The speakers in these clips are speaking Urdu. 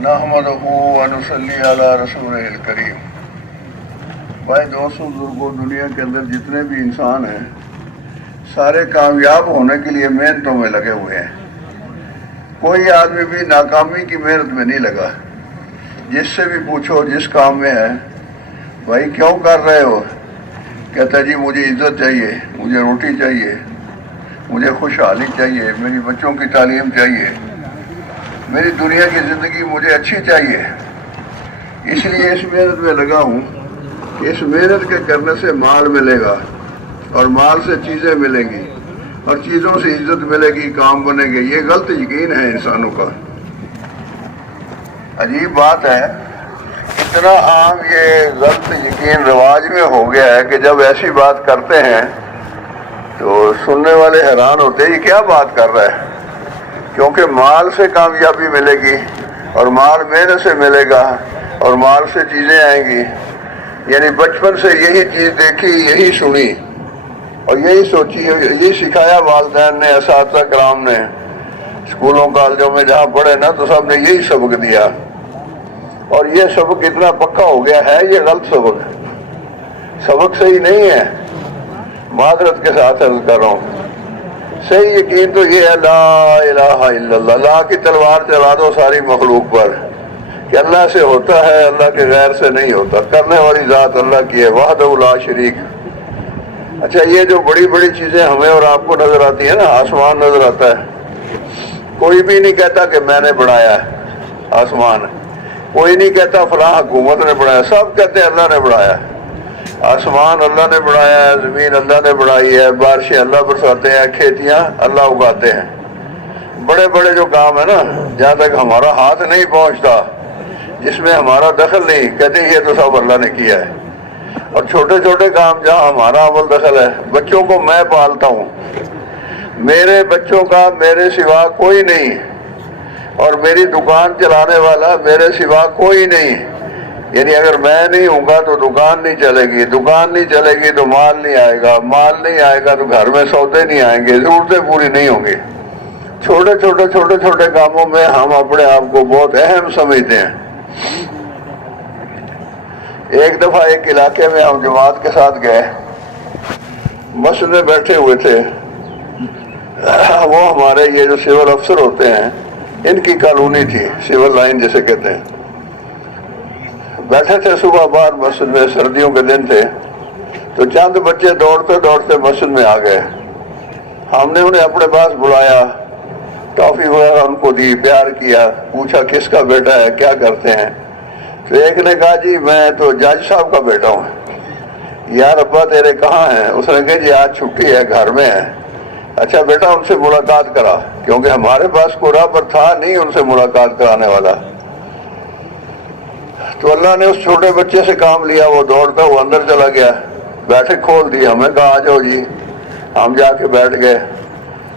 نحمدہ و نصلی علی رسولہ الکریم۔ بھائی دوستوں بزرگوں، دنیا کے اندر جتنے بھی انسان ہیں سارے کامیاب ہونے کے لیے محنتوں میں لگے ہوئے ہیں۔ کوئی آدمی بھی ناکامی کی محنت میں نہیں لگا۔ جس سے بھی پوچھو جس کام میں ہے، بھائی کیوں کر رہے ہو؟ کہتا ہے جی مجھے عزت چاہیے، مجھے روٹی چاہیے، مجھے خوشحالی چاہیے، میری بچوں کی تعلیم چاہیے، میری دنیا کی زندگی مجھے اچھی چاہیے۔ اس لیے اس محنت میں لگا ہوں کہ اس محنت کے کرنے سے مال ملے گا، اور مال سے چیزیں ملیں گی، اور چیزوں سے عزت ملے گی، کام بنے گے۔ یہ غلط یقین ہے انسانوں کا۔ عجیب بات ہے، اتنا عام یہ غلط یقین رواج میں ہو گیا ہے کہ جب ایسی بات کرتے ہیں تو سننے والے حیران ہوتے ہیں یہ کیا بات کر رہا ہے، کیونکہ مال سے کامیابی ملے گی، اور مال محنت سے ملے گا، اور مال سے چیزیں آئیں گی۔ یعنی بچپن سے یہی چیز دیکھی، یہی سنی، اور یہی سوچی، یہی سکھایا والدین نے، اساتذہ کرام نے، اسکولوں کالجوں میں جہاں پڑھے نا تو سب نے یہی سبق دیا، اور یہ سبق اتنا پکا ہو گیا ہے۔ یہ غلط سبق صحیح نہیں ہے، معذرت کے ساتھ عرض کر رہا ہوں۔ صحیح یقین تو یہ ہے لا الہ الا اللہ، لا کی تلوار چلا دو ساری مخلوق پر کہ اللہ سے ہوتا ہے، اللہ کے غیر سے نہیں ہوتا، کرنے والی ذات اللہ کی ہے، وحدہ لا شریک۔ اچھا، یہ جو بڑی بڑی چیزیں ہمیں اور آپ کو نظر آتی ہیں نا، آسمان نظر آتا ہے، کوئی بھی نہیں کہتا کہ میں نے بنایا ہے آسمان، کوئی نہیں کہتا فلاں حکومت نے بنایا، سب کہتے ہیں اللہ نے بنایا ہے۔ آسمان اللہ نے بنایا ہے، زمین اللہ نے بنائی ہے، بارشیں اللہ برساتے ہیں، کھیتیاں اللہ اگاتے ہیں۔ بڑے بڑے جو کام ہے نا، جہاں تک ہمارا ہاتھ نہیں پہنچتا، جس میں ہمارا دخل نہیں، کہتے ہیں یہ تو سب اللہ نے کیا ہے۔ اور چھوٹے چھوٹے کام جہاں ہمارا اول دخل ہے، بچوں کو میں پالتا ہوں، میرے بچوں کا میرے سوا کوئی نہیں، اور میری دکان چلانے والا میرے سوا کوئی نہیں۔ یعنی اگر میں نہیں ہوں گا تو دکان نہیں چلے گی، دکان نہیں چلے گی تو مال نہیں آئے گا، مال نہیں آئے گا تو گھر میں سودے نہیں آئیں گے، ضرورتیں پوری نہیں ہوں گی۔ چھوٹے چھوٹے کاموں میں ہم اپنے آپ کو بہت اہم سمجھتے ہیں۔ ایک دفعہ ایک علاقے میں ہم جماعت کے ساتھ گئے، مسجد میں بیٹھے ہوئے تھے، وہ ہمارے یہ جو سول افسر ہوتے ہیں ان کی کالونی تھی، سول لائن جسے کہتے ہیں۔ بیٹھے تھے صبح باہر مسجد میں، سردیوں کے دن تھے، تو چند بچے دوڑتے دوڑتے مسجد میں آ گئے۔ ہم نے انہیں اپنے پاس بلایا، ٹافی وغیرہ ان کو دی، پیار کیا، پوچھا کس کا بیٹا ہے، کیا کرتے ہیں؟ تو ایک نے کہا جی میں تو جج صاحب کا بیٹا ہوں۔ یار ابا تیرے کہاں ہیں؟ اس نے کہا جی آج چھٹی ہے، گھر میں ہے۔ اچھا بیٹا ان سے ملاقات کرا، کیونکہ ہمارے پاس کوئی رابر تھا نہیں ان سے ملاقات کرانے والا۔ تو اللہ نے اس چھوٹے بچے سے کام لیا، وہ دوڑتا ہوا اندر چلا گیا، بیٹھک کھول دی، ہمیں کہا آ جاؤ جی، ہم جا کے بیٹھ گئے۔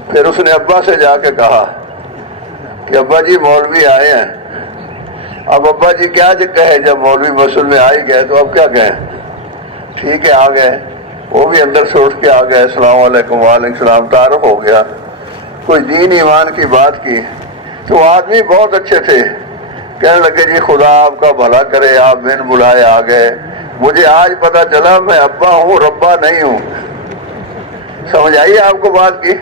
پھر اس نے ابا سے جا کے کہا کہ ابا جی مولوی آئے ہیں۔ اب ابا جی کیا کہے، جب مولوی مسجد میں آ ہی گئے تو اب کیا کہیں؟ ٹھیک ہے آ گئے، وہ بھی اندر سے اٹھ کے آ گئے، السلام علیکم، وعلیکم السلام، تعارف ہو گیا، کوئی دین ایمان کی بات کی۔ تو آدمی بہت اچھے تھے، کہنے لگے جی خدا آپ کا بھلا کرے، آپ بن بلائے آ گئے، مجھے آج پتا چلا میں ابا ہوں، ربا نہیں ہوں۔ سمجھ آئیے آپ کو بات کی؟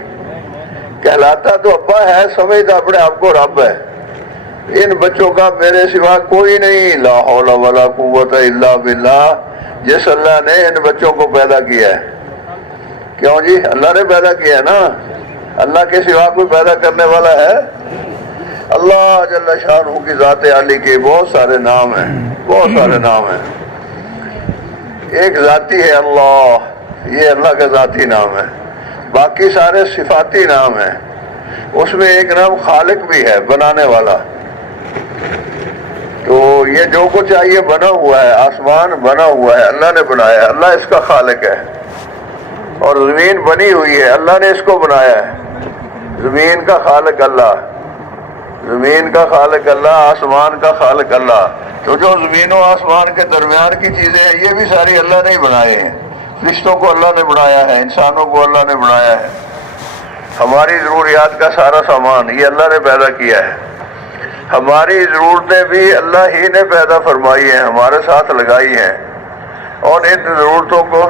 کہلاتا تو ابا ہے، سمجھتا اپنے آپ کو رب ہے۔ ان بچوں کا میرے سوا کوئی نہیں، لا حول ولا قوت الا باللہ، جس اللہ نے ان بچوں کو پیدا کیا ہے۔ کیوں جی؟ اللہ نے پیدا کیا ہے نا، اللہ کے سوا کوئی پیدا کرنے والا ہے؟ اللہ جل شانہ کی ذات عالی کے بہت سارے نام ہیں، بہت سارے نام ہیں۔ ایک ذاتی ہے اللہ، یہ اللہ کا ذاتی نام ہے، باقی سارے صفاتی نام ہیں۔ اس میں ایک نام خالق بھی ہے، بنانے والا۔ تو یہ جو کچھ چاہیے بنا ہوا ہے، آسمان بنا ہوا ہے، اللہ نے بنایا ہے، اللہ اس کا خالق ہے۔ اور زمین بنی ہوئی ہے، اللہ نے اس کو بنایا ہے۔ زمین کا خالق اللہ، زمین کا خالق اللہ، آسمان کا خالق اللہ۔ تو جو زمین و آسمان کے درمیان کی چیزیں ہیں یہ بھی ساری اللہ نے ہی بنائے ہیں۔ فرشتوں کو اللہ نے بنایا ہے، انسانوں کو اللہ نے بنایا ہے، ہماری ضروریات کا سارا سامان یہ اللہ نے پیدا کیا ہے۔ ہماری ضرورتیں بھی اللہ ہی نے پیدا فرمائی ہیں، ہمارے ساتھ لگائی ہیں، اور ان ضرورتوں کو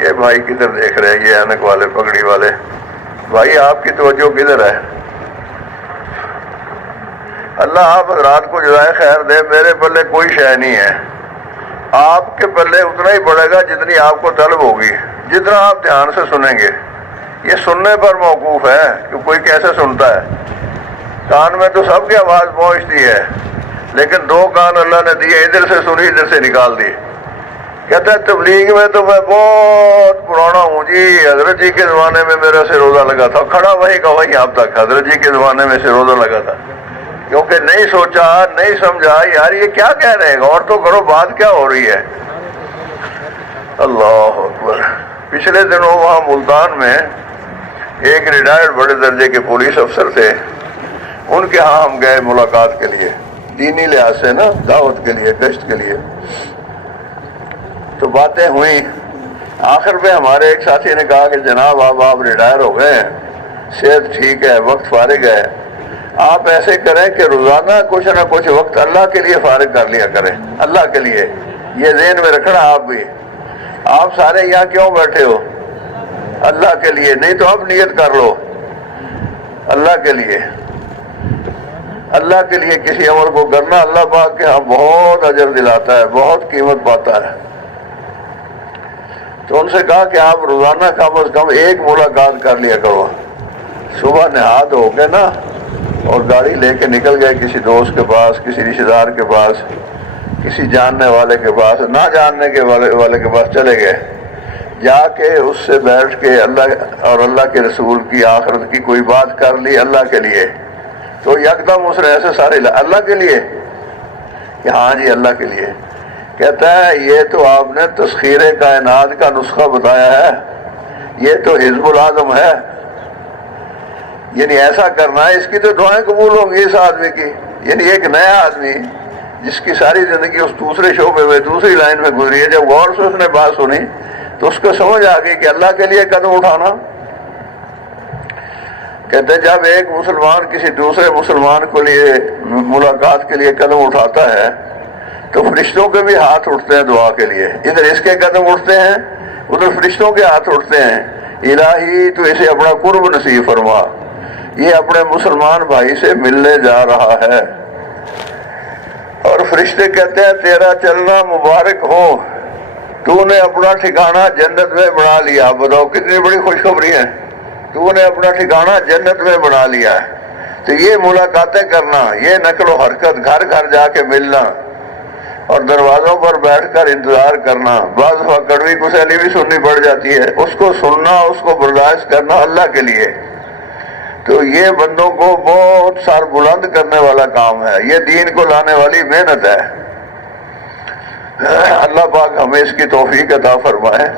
یہ بھائی کدھر دیکھ رہے ہیں، یہ اینک والے پگڑی والے بھائی، آپ کی توجہ کدھر ہے؟ اللہ آپ حضرات کو جزائے خیر دے، میرے پلے کوئی شے نہیں ہے، آپ کے پلے اتنا ہی پڑے گا جتنی آپ کو طلب ہوگی، جتنا آپ دھیان سے سنیں گے۔ یہ سننے پر موقوف ہے کہ کوئی کیسے سنتا ہے۔ کان میں تو سب کی آواز پہنچتی ہے، لیکن دو کان اللہ نے دیے، ادھر سے سنی ادھر سے نکال دی۔ کہتا ہے تبلیغ میں تو میں بہت پرانا ہوں جی، حضرت جی کے زمانے میں میرا سے روزہ لگا تھا، کھڑا وہی کا وہی اب تک حضرت جی کے زمانے میں سے روزہ لگا تھا، کیونکہ نہیں سوچا نہیں سمجھا یار یہ کیا کہہ رہے ہیں، اور تو کرو بات کیا ہو رہی ہے۔ اللہ اکبر۔ پچھلے دنوں وہاں ملتان میں ایک ریٹائرڈ بڑے درجے کے پولیس افسر تھے، ان کے ہاں ہم گئے ملاقات کے لیے، دینی لحاظ سے نا، دعوت کے لیے، گشت کے لیے۔ تو باتیں ہوئیں، آخر پہ ہمارے ایک ساتھی نے کہا کہ جناب آپ ریٹائر ہو گئے ہیں، صحت ٹھیک ہے، وقت فارغ ہے، آپ ایسے کریں کہ روزانہ کچھ نہ کچھ وقت اللہ کے لیے فارغ کر لیا کریں، اللہ کے لیے۔ یہ ذہن میں رکھنا آپ بھی، آپ سارے یہاں کیوں بیٹھے ہو؟ اللہ کے لیے، نہیں تو اب نیت کر لو اللہ کے لیے۔ اللہ کے لیے کسی عمل کو کرنا اللہ پاک کے ہاں بہت اجر دلاتا ہے، بہت قیمت پاتا ہے۔ تو ان سے کہا کہ آپ روزانہ کم از کم ایک ملاقات کر لیا کرو، صبح نہا دھو کے نا اور گاڑی لے کے نکل گئے کسی دوست کے پاس، کسی رشتے دار کے پاس، کسی جاننے والے کے پاس، نہ جاننے کے والے کے پاس چلے گئے، جا کے اس سے بیٹھ کے اللہ اور اللہ کے رسول کی آخرت کی کوئی بات کر لی اللہ کے لیے۔ تو یکدم اس نے ایسے سارے اللہ کے لیے کہ ہاں جی اللہ کے لیے۔ کہتا ہے یہ تو آپ نے تسخیر کائنات کا نسخہ بتایا ہے، یہ تو حزب العظم ہے، یعنی ایسا کرنا ہے، اس کی تو دعائیں قبول ہوں گی اس آدمی کی۔ یعنی ایک نیا آدمی جس کی ساری زندگی اس دوسرے شعبے میں دوسری لائن میں گزری ہے، جب غور سے اس نے بات سنی تو اس کو سمجھ آ گئی کہ اللہ کے لیے قدم اٹھانا۔ کہتے ہیں جب ایک مسلمان کسی دوسرے مسلمان کو لیے ملاقات کے لیے قدم اٹھاتا ہے تو فرشتوں کے بھی ہاتھ اٹھتے ہیں دعا کے لیے، ادھر اس کے قدم اٹھتے ہیں، ادھر فرشتوں کے ہاتھ اٹھتے ہیں، الہی تو اسے اپنا قرب نصیب فرما، یہ اپنے مسلمان بھائی سے ملنے جا رہا ہے۔ اور فرشتے کہتے ہیں تیرا چلنا مبارک ہو، تو نے اپنا ٹھکانہ جنت میں بنا لیا۔ بتاؤ کتنی بڑی خوشخبری ہے، تو نے اپنا ٹھکانہ جنت میں بنا لیا ہے۔ تو یہ ملاقاتیں کرنا، یہ نقل و حرکت، گھر گھر جا کے ملنا اور دروازوں پر بیٹھ کر انتظار کرنا، بعض دفعہ کڑوی کسیلی بھی سننی پڑ جاتی ہے، اس کو سننا، اس کو برداشت کرنا اللہ کے لیے، تو یہ بندوں کو بہت سر بلند کرنے والا کام ہے، یہ دین کو لانے والی محنت ہے۔ اللہ پاک ہمیں اس کی توفیق عطا فرمائے۔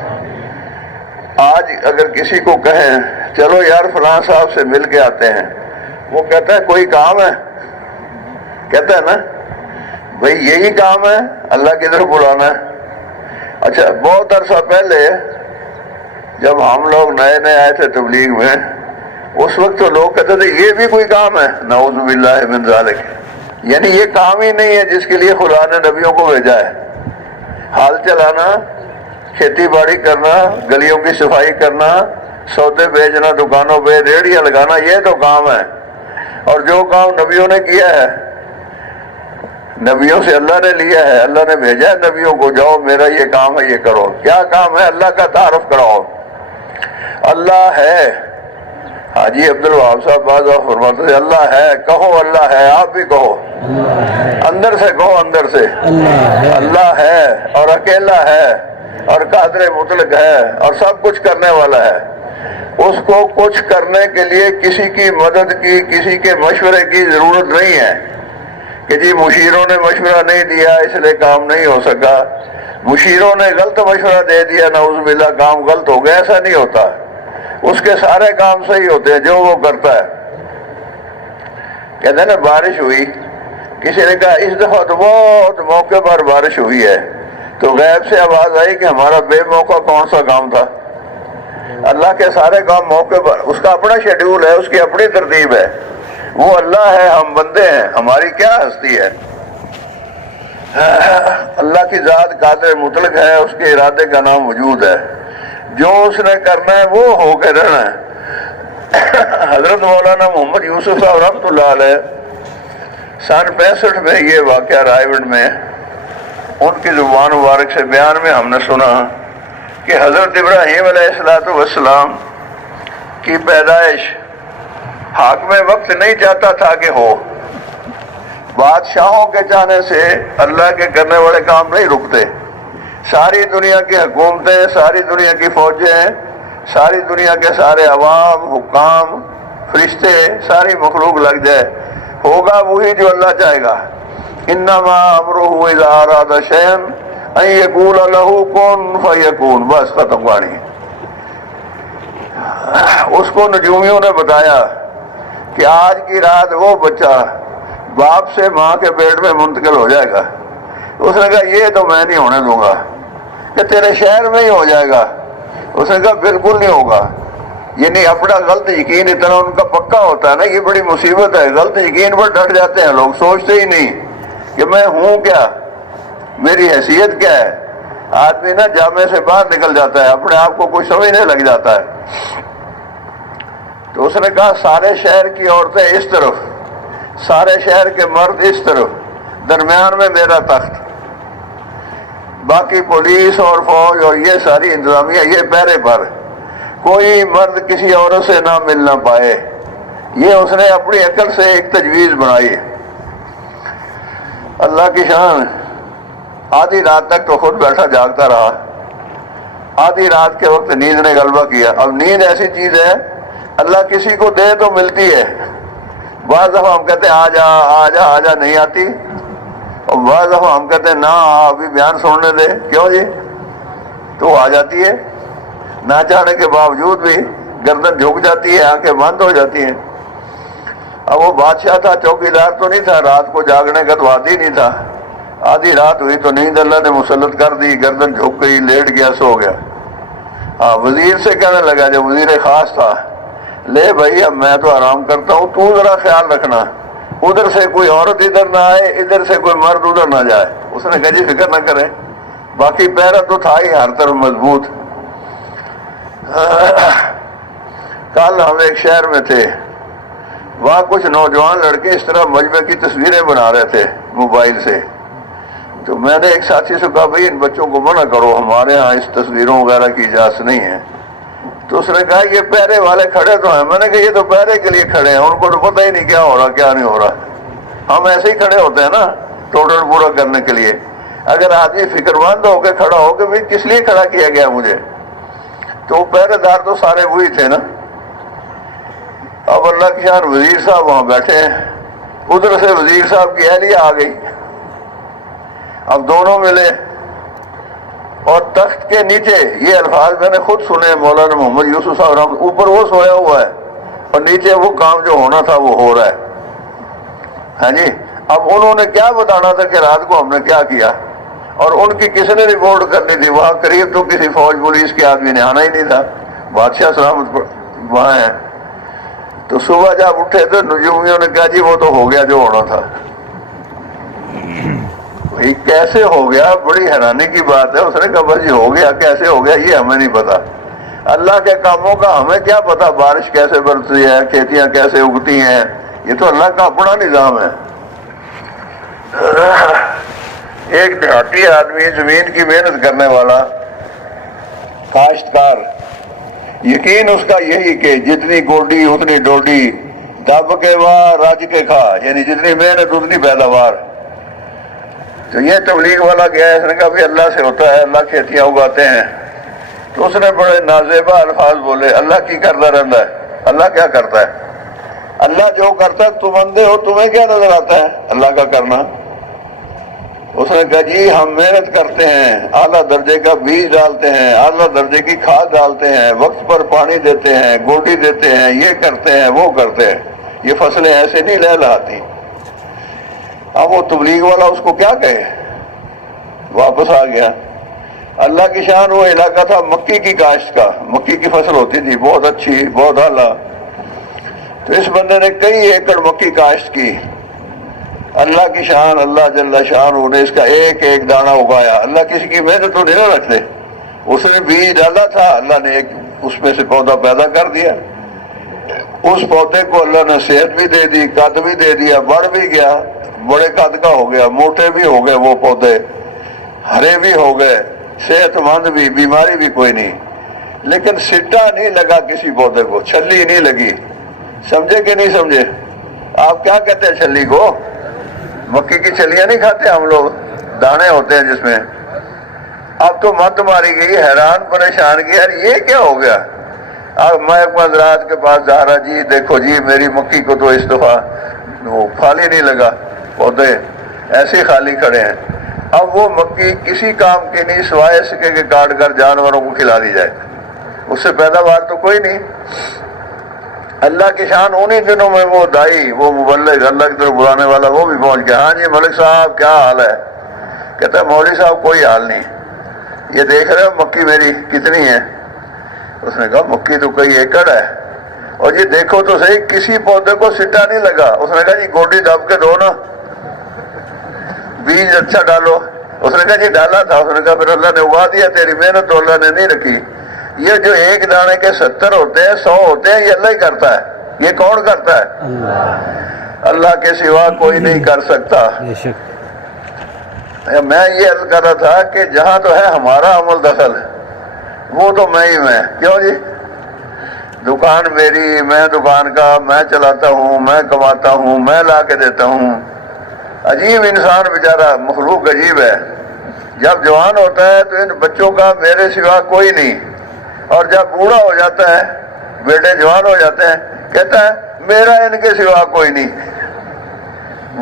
آج اگر کسی کو کہیں چلو یار فلاں صاحب سے مل کے آتے ہیں، وہ کہتا ہے کوئی کام ہے، کہتا ہے نا بھئی یہی کام ہے، اللہ کی طرف بلانا ہے۔ اچھا بہت عرصہ پہلے جب ہم لوگ نئے نئے آئے تھے تبلیغ میں، اس وقت تو لوگ کہتے تھے یہ بھی کوئی کام ہے، نعوذ باللہ من ذالک، یعنی یہ کام ہی نہیں ہے جس کے لیے خدا نے نبیوں کو بھیجا ہے۔ حال چلانا، کھیتی باڑی کرنا، گلیوں کی صفائی کرنا، سودے بیچنا، دکانوں پہ ریڑیاں لگانا، یہ تو کام ہے۔ اور جو کام نبیوں نے کیا ہے، نبیوں سے اللہ نے لیا ہے، اللہ نے بھیجا ہے نبیوں کو، جاؤ میرا یہ کام ہے یہ کرو۔ کیا کام ہے؟ اللہ کا تعارف کراؤ، اللہ ہے۔ حاجی عبد الوہاب صاحب بعض فرماتے تھے اللہ ہے، کہو اللہ ہے، آپ بھی کہو، اندر سے کہو، اندر سے اللہ ہے اور اکیلا ہے اور قادر مطلق ہے اور سب کچھ کرنے والا ہے۔ اس کو کچھ کرنے کے لیے کسی کی مدد کی، کسی کے مشورے کی ضرورت نہیں ہے کہ جی مشیروں نے مشورہ نہیں دیا اس لیے کام نہیں ہو سکا، مشیروں نے غلط مشورہ دے دیا نعوذ باللہ کام غلط ہو گیا، ایسا نہیں ہوتا۔ اس کے سارے کام صحیح ہوتے ہیں جو وہ کرتا ہے۔ کہتے ہیں نا بارش ہوئی، کسی نے کہا اس دفعہ تو بہت موقع پر بارش ہوئی ہے، تو غیب سے آواز آئی کہ ہمارا بے موقع کون سا کام تھا؟ اللہ کے سارے کام موقع پر، اس کا اپنا شیڈیول ہے، اس کی اپنی ترتیب ہے، وہ اللہ ہے، ہم بندے ہیں، ہماری کیا ہستی ہے؟ اللہ کی ذات قادر مطلق ہے، اس کے ارادے کا نام وجود ہے، جو اس نے کرنا ہے وہ ہو کے رہنا ہے۔ حضرت مولانا محمد یوسف صاحب رحمۃ اللہ علیہ سن 65 میں یہ واقعہ رائے میں ان کی زبان مبارک سے بیان میں ہم نے سنا کہ حضرت ابراہیم علیہ السلام کی پیدائش حاکم وقت نہیں چاہتا تھا کہ ہو، بادشاہوں کے چاہنے سے اللہ کے کرنے والے کام نہیں رکتے۔ ساری دنیا کی حکومتیں، ساری دنیا کی فوجیں، ساری دنیا کے سارے عوام، حکام، فرشتے، ساری مخلوق لگ جائے، ہوگا وہی جو اللہ چاہے گا۔ انما امرہ اذا اراد شیئا ان یقول لہ کن فیکون، بس ختم کہانی۔ اس کو نجومیوں نے بتایا کہ آج کی رات وہ بچہ باپ سے ماں کے پیٹ میں منتقل ہو جائے گا۔ اس نے کہا یہ تو میں نہیں ہونے دوں گا، کہ تیرے شہر میں ہی ہو جائے گا۔ اس نے کہا بالکل نہیں ہوگا۔ یعنی اپنا غلط یقین اتنا ان کا پکا ہوتا ہے نا، یہ بڑی مصیبت ہے، غلط یقین پر ڈٹ جاتے ہیں لوگ، سوچتے ہی نہیں کہ میں ہوں کیا، میری حیثیت کیا ہے۔ آدمی نا جامع سے باہر نکل جاتا ہے، اپنے آپ کو کچھ سمجھنے لگ جاتا ہے۔ تو اس نے کہا سارے شہر کی عورتیں اس طرف، سارے شہر کے مرد اس طرف، درمیان میں میرا تخت، باقی پولیس اور فوج اور یہ ساری انتظامیہ یہ پہرے پر، کوئی مرد کسی عورت سے نہ مل نہ پائے۔ یہ اس نے اپنی عقل سے ایک تجویز بنائی۔ اللہ کی شان، آدھی رات تک تو خود بیٹھا جاگتا رہا، آدھی رات کے وقت نیند نے غلبہ کیا۔ اب نیند ایسی چیز ہے اللہ کسی کو دے تو ملتی ہے، بعض دفعہ ہم کہتے ہیں آ جا آ جا آ جا، نہیں آتی، اور بعض دفعہ ہم کہتے ہیں نہ ابھی بیان سننے دے، کیوں جی، تو آ جاتی ہے، نہ چاہنے کے باوجود بھی گردن جھک جاتی ہے، آنکھیں بند ہو جاتی ہیں۔ اب وہ بادشاہ تھا، چوکیدار تو نہیں تھا، رات کو جاگنے کا تو عادی نہیں تھا۔ آدھی رات ہوئی تو نیند اللہ نے مسلط کر دی، گردن جھک گئی، لیٹ گیا، سو گیا۔ وزیر سے کہنے لگا جو وزیر خاص تھا، لے بھائی اب میں تو آرام کرتا ہوں، تو ذرا خیال رکھنا ادھر سے کوئی عورت ادھر نہ آئے، ادھر سے کوئی مرد ادھر نہ جائے۔ اس نے کہا جی فکر نہ کرے، باقی پہرا تو تھا ہی ہر طرف مضبوط۔ کل ہم ایک شہر میں تھے، وہاں کچھ نوجوان لڑکے اس طرح مجمع کی تصویریں بنا رہے تھے موبائل سے، تو میں نے ایک ساتھی سے کہا بھائی ان بچوں کو منع کرو، ہمارے ہاں اس تصویروں وغیرہ کی اجازت نہیں ہے۔ تو اس نے کہا یہ پہرے والے کھڑے تو ہیں۔ میں نے کہا یہ تو پہرے کے لیے کھڑے ہیں، ان کو تو پتہ ہی نہیں کیا ہو رہا کیا نہیں ہو رہا۔ ہم ایسے ہی کھڑے ہوتے ہیں نا ٹوٹل پورا کرنے کے لیے۔ اگر آدمی فکر مند ہو کے کھڑا ہو کہ بھائی کس لیے کھڑا کیا گیا مجھے، تو پہرے دار تو سارے وہی تھے نا۔ اب اللہ کی شان وزیر صاحب وہاں بیٹھے ہیں، ادھر سے وزیر صاحب کی اہلیہ آ گئی، اب دونوں ملے، اور تخت کے نیچے یہ الفاظ میں نے خود سنے مولانا محمد یوسف صاحب رحمۃ، اوپر وہ سویا ہوا ہے اور نیچے وہ کام جو ہونا تھا وہ ہو رہا ہے۔ ہاں جی، اب انہوں نے کیا بتانا تھا کہ رات کو ہم نے کیا کیا، اور ان کی کس نے رپورٹ کرنی تھی؟ وہاں قریب تو کسی فوج پولیس کے آدمی نے آنا ہی نہیں تھا، بادشاہ سلامت وہاں ہے۔ تو صبح جب اٹھے تو نجومیوں نے کہا جی وہ تو ہو گیا جو ہونا تھا۔ یہ کیسے ہو گیا؟ بڑی حیرانی کی بات ہے۔ اس نے کہا بس یہ ہو گیا، کیسے ہو گیا یہ ہمیں نہیں پتا، اللہ کے کاموں کا ہمیں کیا پتا، بارش کیسے برستی ہے، کھیتیاں کیسے اگتی ہیں، یہ تو اللہ کا اپنا نظام ہے۔ ایک دیہاتی آدمی، زمین کی محنت کرنے والا کاشتکار، یقین اس کا یہی کہ جتنی گوڈی اتنی ڈوڈی، دب کے واہ رج کے کھا، یعنی جتنی محنت اتنی پیداوار۔ تو یہ تبلیغ والا گیا ہے، اس نے کہا بھی اللہ سے ہوتا ہے، اللہ کھیتیاں اگاتے ہیں۔ تو اس نے بڑے نازیبا الفاظ بولے، اللہ کی کرتا رہتا ہے، اللہ کیا کرتا ہے؟ اللہ جو کرتا ہے تم اندھے ہو، تمہیں کیا نظر آتا ہے اللہ کا کرنا؟ اس نے کہا جی ہم محنت کرتے ہیں، اعلیٰ درجے کا بیج ڈالتے ہیں، اعلیٰ درجے کی کھاد ڈالتے ہیں، وقت پر پانی دیتے ہیں، گوڈی دیتے ہیں، یہ کرتے ہیں وہ کرتے ہیں، یہ فصلیں ایسے نہیں لہلاتی۔ اب وہ تبلیغ والا اس کو کیا کہے، واپس آ گیا۔ اللہ کی شان، وہ علاقہ تھا مکی کی کاشت کا، مکی کی فصل ہوتی تھی بہت اچھی، بہت اعلیٰ۔ تو اس بندے نے کئی ایکڑ مکی کاشت کی، اللہ کی شان، اللہ جل شان نے اس کا ایک ایک دانہ اگایا۔ اللہ کسی کی محنت تو نہیں نہ رکھتے، اس نے بیج ڈالا تھا، اللہ نے ایک اس میں سے پودا پیدا کر دیا، اس پودے کو اللہ نے صحت بھی دے دی، قد بھی دے دیا، بڑھ بھی گیا، بڑے قد کا ہو گیا، موٹے بھی ہو گئے، وہ پودے ہرے بھی ہو گئے، صحت مند بھی، بیماری بھی کوئی نہیں، لیکن سٹا نہیں لگا کسی پودے کو، چھلی نہیں لگی۔ سمجھے کہ نہیں سمجھے؟ آپ کیا کہتے ہیں چھلی کو؟ مکی کی چھلیاں نہیں کھاتے ہم لوگ، دانے ہوتے ہیں جس میں۔ اب تو مت ماری گئی، حیران پریشان کی، یار یہ کیا ہو گیا؟ اب میں حضرات کے پاس جا رہا، جی دیکھو جی میری مکی کو تو اس دفعہ وہ پھال ہی نہیں لگا، پودے ایسے خالی کھڑے ہیں۔ اب وہ مکی کسی کام کی نہیں سوائے اس کے کاٹ کر جانوروں کو کھلا دی جائے، اس سے پیداوار تو کوئی نہیں۔ اللہ کی شان انہی دنوں میں وہ دائی، وہ مبلغ، اللہ کی طرف بلانے والا، وہ بھی پہنچ گیا۔ ہاں جی ملک صاحب کیا حال ہے؟ کہتا ہے مولوی صاحب کوئی حال نہیں، یہ دیکھ رہے ہو مکی میری کتنی ہے؟ اس نے کہا مکی تو کئی ایکڑ ہے، اور یہ دیکھو تو صحیح کسی پودے کو سٹا نہیں لگا۔ اس نے کہا جی گوڈی دب کے دو نا، بیج اچھا ڈالو۔ اس نے کہا جی ڈالا تھا۔ اس نے کہا پھر اللہ نے اگا دیا، تیری محنت تو اللہ نے نہیں رکھی۔ یہ جو ایک دانے کے 70 ہوتے ہیں، 100 ہوتے ہیں، یہ اللہ ہی کرتا ہے۔ یہ کون کرتا ہے؟ اللہ کے سوا کوئی نہیں کر سکتا۔ میں یہ عرض کر رہا تھا کہ جہاں تو ہے ہمارا عمل دخل، وہ تو میں ہی میں، کیوں جی؟ دکان میری، میں دکان کا، میں چلاتا ہوں، میں کماتا ہوں، میں لا کے دیتا ہوں۔ عجیب انسان بیچارہ، مخلوق عجیب ہے۔ جب جوان ہوتا ہے تو ان بچوں کا میرے سوا کوئی نہیں، اور جب بوڑھا ہو جاتا ہے، بیٹے جوان ہو جاتے ہیں، کہتا ہے میرا ان کے سوا کوئی نہیں۔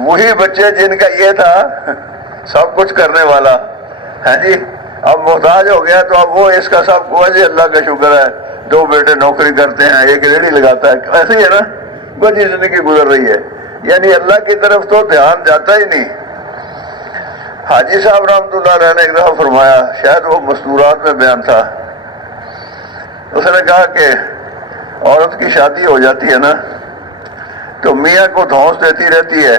وہی بچے جن کا یہ تھا سب کچھ کرنے والا ہے جی، اب محتاج ہو گیا تو اب وہ اس کا سب کو جی اللہ کا شکر ہے، 2 بیٹے نوکری کرتے ہیں، ایک ریڑھی لگاتا ہے، ایسے ہی ہے نا، بڑی زندگی گزر رہی ہے۔ یعنی اللہ کی طرف تو دھیان جاتا ہی نہیں۔ حاجی صاحب رحمۃ اللہ علیہ نے ایک دفعہ فرمایا، شاید وہ مستورات میں بیان تھا، اس نے کہا کہ عورت کی شادی ہو جاتی ہے نا تو میاں کو دھونس دیتی رہتی ہے،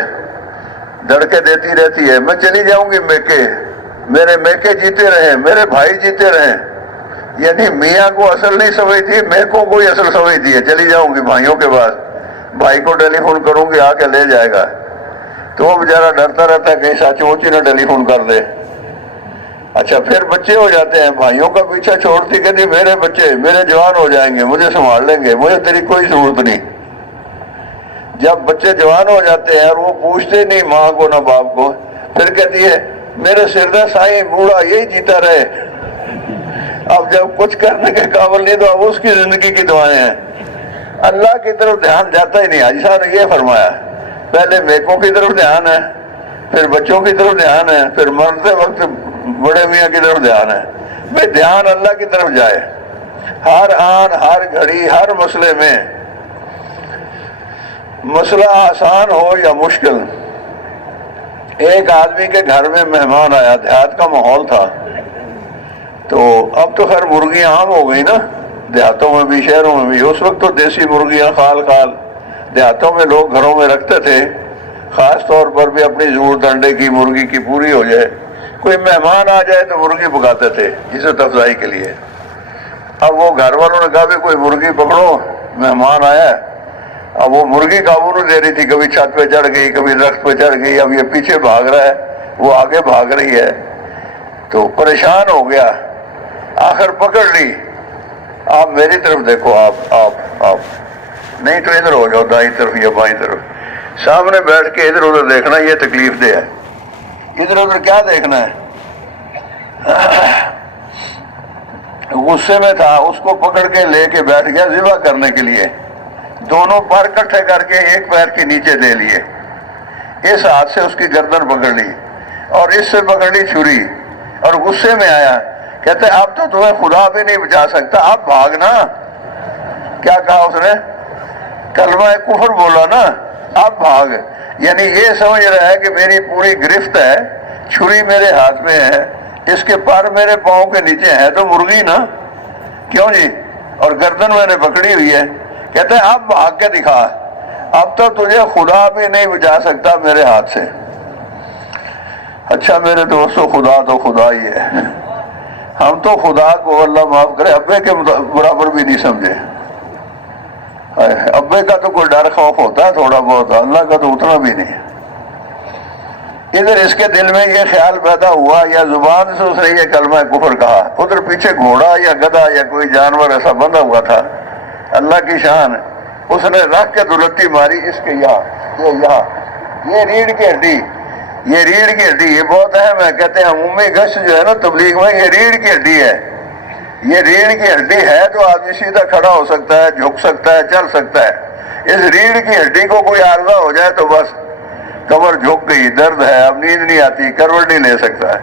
دھڑکے دیتی رہتی ہے، میں چلی جاؤں گی میکے، میرے میکے جیتے رہیں، میرے بھائی جیتے رہیں۔ یعنی میاں کو اصل نہیں سمجھتی، میکوں کو ہی اصل سمجھتی ہے، چلی جاؤں گی بھائیوں کے پاس، بھائی کو ٹیلی فون کروں گی آ کے لے جائے گا۔ تو وہ بیچارہ ڈرتا رہتا ہے کہیں سچ مچ نہ ٹیلی فون کر دے۔ اچھا پھر بچے ہو جاتے ہیں، بھائیوں کا پیچھا چھوڑتی کہ نہیں میرے بچے میرے جوان ہو جائیں گے، مجھے سنبھال لیں گے، مجھے تیری کوئی ضرورت نہیں۔ جب بچے جوان ہو جاتے ہیں اور وہ پوچھتے نہیں ماں کو نہ باپ کو، پھر کہتی ہے میرے سردہ سائیں بوڑھا یہی جیتا رہے۔ اب جب کچھ کرنے کے قابل نہیں تو اب اس کی زندگی کی دعائیں ہیں۔ اللہ کی طرف دھیان جاتا ہی نہیں۔ حاجی صاحب نے یہ فرمایا، پہلے میکوں کی طرف دھیان ہے، پھر بچوں کی طرف دھیان ہے، پھر مرتے وقت بڑے میاں کی طرف دھیان ہے۔ بھئی دھیان اللہ کی طرف جائے، ہر آن ہر گھڑی ہر مسئلے میں، مسئلہ آسان ہو یا مشکل۔ ایک آدمی کے گھر میں مہمان آیا، دیہات کا ماحول تھا، تو اب تو خیر مرغیاں عام ہو گئی نا، دیہاتوں میں بھی شہروں میں بھی۔ اس وقت تو دیسی مرغیاں خال دیہاتوں میں لوگ گھروں میں رکھتے تھے، خاص طور پر بھی اپنی ضرورت انڈے کی مرغی کی پوری ہو جائے۔ کوئی مہمان آ جائے تو مرغی پکاتے تھے عزت افزائی کے لیے۔ اب وہ گھر والوں نے کہا بھی کوئی مرغی پکڑو، مہمان آیا ہے۔ اب وہ مرغی قابو نہیں دے رہی تھی، کبھی چھت پہ چڑھ گئی، کبھی درخت پہ چڑھ گئی، اب یہ پیچھے بھاگ رہا ہے، وہ آگے بھاگ رہی ہے، تو پریشان ہو گیا، آخر پکڑ لی۔ آپ میری طرف دیکھو، آپ نہیں تو ادھر ہو جاؤ، دائیں طرف یا بائیں طرف، سامنے بیٹھ کے ادھر ادھر دیکھنا یہ تکلیف دہ ہے۔ ادھر ادھر کیا دیکھنا ہے؟ غصے میں تھا، اس کو پکڑ کے لے کے بیٹھ گیا ذبح کرنے کے لیے، دونوں پیر اکٹھے کر کے ایک پیر کے نیچے دے لیے، اس ہاتھ سے اس کی گردن پکڑ لی اور اس سے پکڑ لی چھری، اور غصے میں آیا، کہتے اب تو تمہیں خدا بھی نہیں بچا سکتا، اب بھاگنا۔ کیا کہا اس نے؟ کلمہ کفر بولا نا، اب بھاگ۔ یعنی یہ سمجھ رہا ہے کہ میری پوری گرفت ہے، چھری میرے ہاتھ میں ہے، اس کے پر میرے پاؤں کے نیچے ہے تو مرغی نا، کیوں جی، اور گردن میں نے پکڑی ہوئی ہے۔ کہتے ہیں اب بھاگ کے دکھا۔ اب تو تجھے خدا بھی نہیں بچا سکتا میرے ہاتھ سے۔ اچھا میرے دوستو، خدا تو خدا ہی ہے، ہم تو خدا کو اللہ معاف کرے ابے کے برابر بھی نہیں سمجھے۔ ابے کا تو کوئی ڈر خوف ہوتا ہے تھوڑا بہت، اللہ کا تو اتنا بھی نہیں۔ ادھر اس کے دل میں یہ خیال پیدا ہوا یا زبان سے اس نے یہ کلمہ کفر کہا، ادھر پیچھے گھوڑا یا گدھا یا کوئی جانور ایسا بندھا ہوا تھا، اللہ کی شان، اس نے رکھ کے دلتی ماری اس کے یہاں، یہ ریڑھ کی ہڈی، یہ ریڑھ کی ہڈی، یہ بہت اہم ہے۔ کہتے ہیں عمومی گشت جو ہے نا تبلیغ میں، یہ ریڑھ کی ہڈی ہے۔ یہ ریڑھ کی ہڈی ہے تو آدمی سیدھا کھڑا ہو سکتا ہے، جھک سکتا ہے، چل سکتا ہے۔ اس ریڑھ کی ہڈی کو کوئی عارضہ ہو جائے تو بس کمر جھک گئی، درد ہے، اب نیند نہیں آتی، کروٹ نہیں لے سکتا ہے۔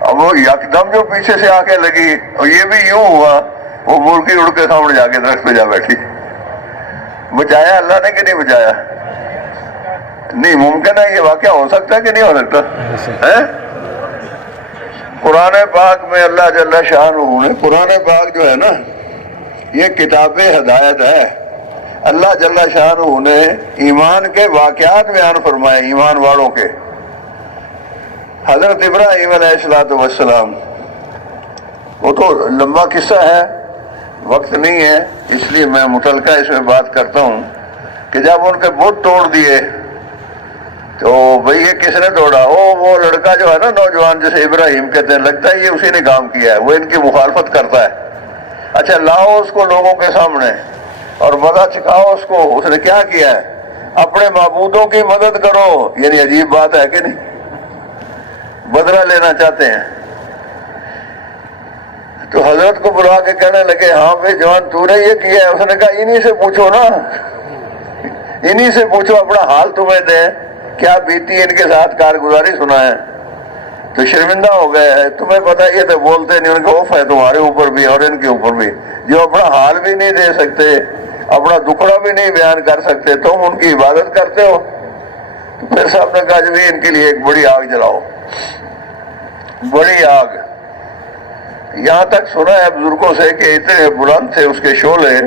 اب وہ یکدم جو پیچھے سے آ کے لگی اور یہ بھی یوں ہوا، وہ مرغی اڑ کے سامنے جا کے درخت پہ جا بیٹھی۔ بچایا اللہ نے کہ نہیں بچایا؟ نہیں، ممکن ہے یہ واقعہ ہو سکتا ہے کہ نہیں ہو سکتا ہے؟ قرآن پاک میں اللہ جل شانہ نے، قرآن پاک جو ہے نا یہ کتاب ہدایت ہے۔ اللہ جل شانہ نے ایمان کے واقعات بیان فرمائے، ایمان والوں کے۔ حضرت ابراہیم علیہ السلام، وہ تو لمبا قصہ ہے، وقت نہیں ہے اس لیے میں متعلقہ اس میں بات کرتا ہوں کہ جب ان کے بت توڑ دیے تو بھئی یہ کس نے توڑا؟ وہ لڑکا جو ہے نا نوجوان جسے ابراہیم کہتے ہیں، لگتا ہے یہ اسی نے کام کیا ہے، وہ ان کی مخالفت کرتا ہے۔ اچھا لاؤ اس کو لوگوں کے سامنے اور مزہ چکھاؤ اس کو۔ اس نے کیا کیا ہے؟ اپنے معبودوں کی مدد کرو۔ یعنی عجیب بات ہے کہ نہیں؟ بدلہ لینا چاہتے ہیں۔ تو حضرت کو بلا کے کہنے لگے ہاں بھائی جوان تو نے یہ کیا ہے؟ اس نے کہا انہی سے پوچھو نا، انہی سے پوچھو، اپنا حال تمہیں دیں، کیا بیتی ان کے ساتھ کارگزاری سنائیں۔ تو شرمندہ ہو گئے، تمہیں پتہ یہ تو بولتے نہیں، ان کا خوف ہے تمہارے اوپر بھی اور ان کے اوپر بھی، جو اپنا حال بھی نہیں دے سکتے، اپنا دکھڑا بھی نہیں بیان کر سکتے، تم ان کی عبادت کرتے ہو۔ تو پھر صاحب نے کہا جی ان کے لیے ایک بڑی آگ جلاؤ، بڑی آگ۔ یہاں تک سنا ہے بزرگوں سے کہ اتنے بلند تھے اس کے شعلے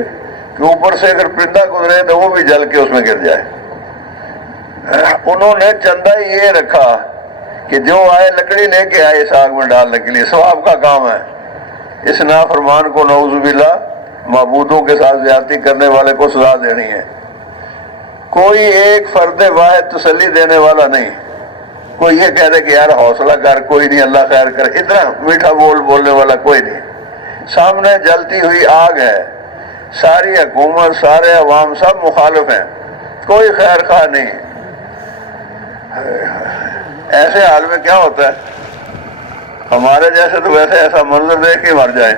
کہ اوپر سے اگر پرندہ گزرے تو وہ بھی جل کے اس میں گر جائے۔ انہوں نے چندہ یہ رکھا کہ جو آئے لکڑی لے کے آئے اس آگ میں ڈالنے کے لیے، ثواب کا کام ہے۔ اس نافرمان کو نعوذ باللہ معبودوں کے ساتھ زیادتی کرنے والے کو سزا دینی ہے۔ کوئی ایک فرد واحد تسلی دینے والا نہیں، کوئی یہ کہہ دے کہ یار حوصلہ کر، کوئی نہیں، اللہ خیر کرے، اتنا میٹھا بولنے والا کوئی نہیں۔ سامنے جلتی ہوئی آگ ہے، ساری حکومت، سارے عوام سب مخالف ہیں، کوئی خیر خواہ نہیں۔ ایسے حال میں کیا ہوتا ہے؟ ہمارے جیسے تو ویسے ایسا منظر دیکھ کے مر جائیں،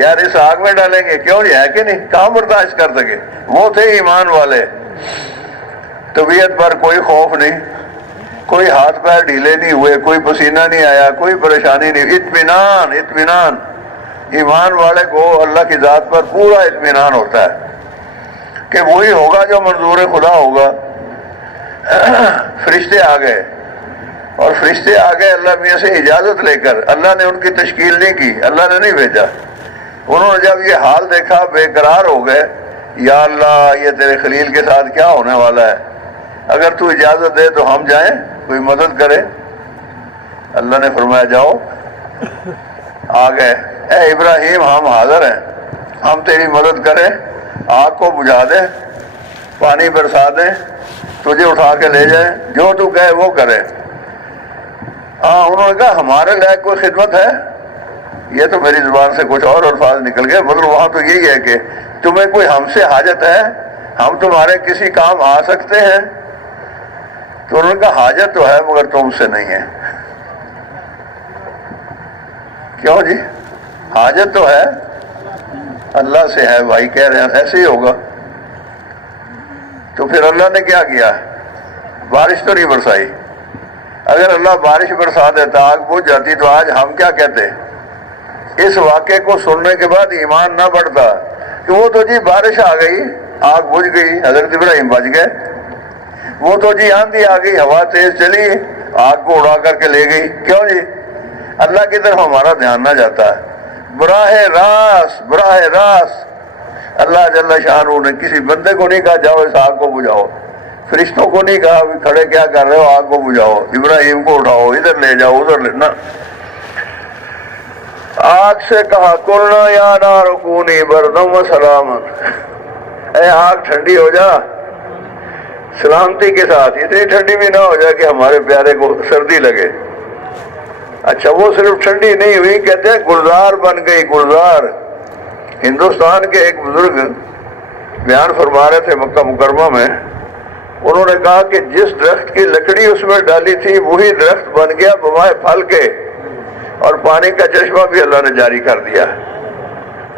یار اس آگ میں ڈالیں گے، کیوں نہیں ہے کہ نہیں، کہاں برداشت کر سکے۔ وہ تھے ایمان والے، طبیعت پر کوئی خوف نہیں، کوئی ہاتھ پیر ڈھیلے نہیں ہوئے، کوئی پسینہ نہیں آیا، کوئی پریشانی نہیں، اطمینان، اطمینان۔ ایمان والے کو اللہ کی ذات پر پورا اطمینان ہوتا ہے کہ وہی ہوگا جو منظور خدا ہوگا۔ فرشتے آ گئے، اور فرشتے آ گئے اللہ میاں سے اجازت لے کر، اللہ نے ان کی تشکیل نہیں کی، اللہ نے نہیں بھیجا۔ انہوں نے جب یہ حال دیکھا بے قرار ہو گئے، یا اللہ یہ تیرے خلیل کے ساتھ کیا ہونے والا ہے، اگر تو اجازت دے تو ہم جائیں، کوئی مدد کرے۔ اللہ نے فرمایا جاؤ۔ آ گئے، اے ابراہیم ہم حاضر ہیں، ہم تیری مدد کریں، آگ کو بجھا دیں، پانی برسا دیں، تجھے اٹھا کے لے جائیں، جو تو کہے وہ کرے۔ ہاں انہوں نے کہا ہمارے لائق کوئی خدمت ہے؟ یہ تو میری زبان سے کچھ اور الفاظ نکل گئے، مطلب وہاں تو یہی ہے کہ تمہیں کوئی ہم سے حاجت ہے، ہم تمہارے کسی کام آ سکتے ہیں؟ تو انہوں نے کہا حاجت تو ہے مگر تم سے نہیں ہے۔ کیوں جی؟ حاجت تو ہے، اللہ سے ہے بھائی، کہہ رہے ہیں ایسے ہی ہوگا۔ تو پھر اللہ نے کیا کیا؟ بارش تو نہیں برسائی۔ اگر اللہ بارش برسا دیتا، آگ بجھ جاتی، تو آج ہم کیا کہتے؟ اس واقعے کو سننے کے بعد ایمان نہ بڑھتا کہ وہ تو جی بارش آ گئی، آگ بجھ گئی، حضرت ابراہیم بچ گئے۔ وہ تو جی آندھی آ گئی، ہوا تیز چلی، آگ کو اڑا کر کے لے گئی۔ کیوں جی؟ اللہ کی طرف ہمارا دھیان نہ جاتا ہے۔ براہ راست اللہ جل شانہ نے کسی بندے کو نہیں کہا جاؤ اس آگ کو بجھاؤ، فرشتوں کو نہیں کہا بھی کھڑے کیا کر رہے ہو آگ کو بجھاؤ، ابراہیم کو اٹھاؤ ادھر لے جاؤ ادھر لینا۔ آگ سے کہا قلنا یا نار کونی بردا و سلاما، اے آگ ٹھنڈی ہو جا سلامتی کے ساتھ، اتنی ٹھنڈی بھی نہ ہو جائے کہ ہمارے پیارے کو سردی لگے۔ اچھا وہ صرف ٹھنڈی نہیں ہوئی، کہتے ہیں گلزار بن گئی، گلزار۔ ہندوستان کے ایک بزرگ بیان فرما رہے تھے مکہ مکرمہ میں، انہوں نے کہا کہ جس درخت کی لکڑی اس میں ڈالی تھی وہی درخت بن گیا بوائے پھل کے، اور پانی کا چشمہ بھی اللہ نے جاری کر دیا۔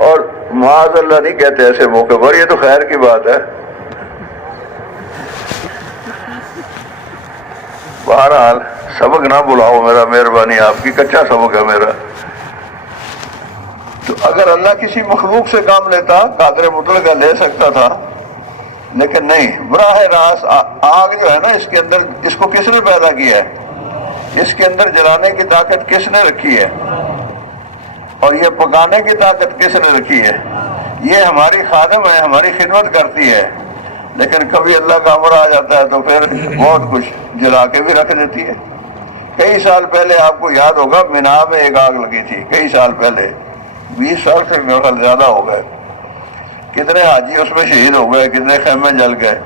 اور معاذ اللہ نہیں کہتے ایسے موقع پر، یہ تو خیر کی بات ہے۔ بہرحال سبق نہ بلاؤ میرا، مہربانی آپ کی، کچا سبق ہے میرا۔ تو اگر اللہ کسی مخلوق سے کام لیتا قادر مطلقہ لے سکتا تھا، لیکن نہیں، براہ راست آگ جو ہے نا اس کے اندر، اس کو کس نے پیدا کیا ہے؟ اس کے اندر جلانے کی طاقت کس نے رکھی ہے؟ اور یہ پکانے کی طاقت کس نے رکھی ہے؟ یہ ہماری خادم ہے، ہماری خدمت کرتی ہے، لیکن کبھی اللہ کا امر آ جاتا ہے تو پھر بہت کچھ جلا کے بھی رکھ دیتی ہے۔ کئی سال پہلے آپ کو یاد ہوگا مینا میں ایک آگ لگی تھی، کئی سال پہلے، 20 سال سے میرے خیال زیادہ ہو گئے۔ کتنے حاجی اس میں شہید ہو گئے، کتنے خیمے جل گئے،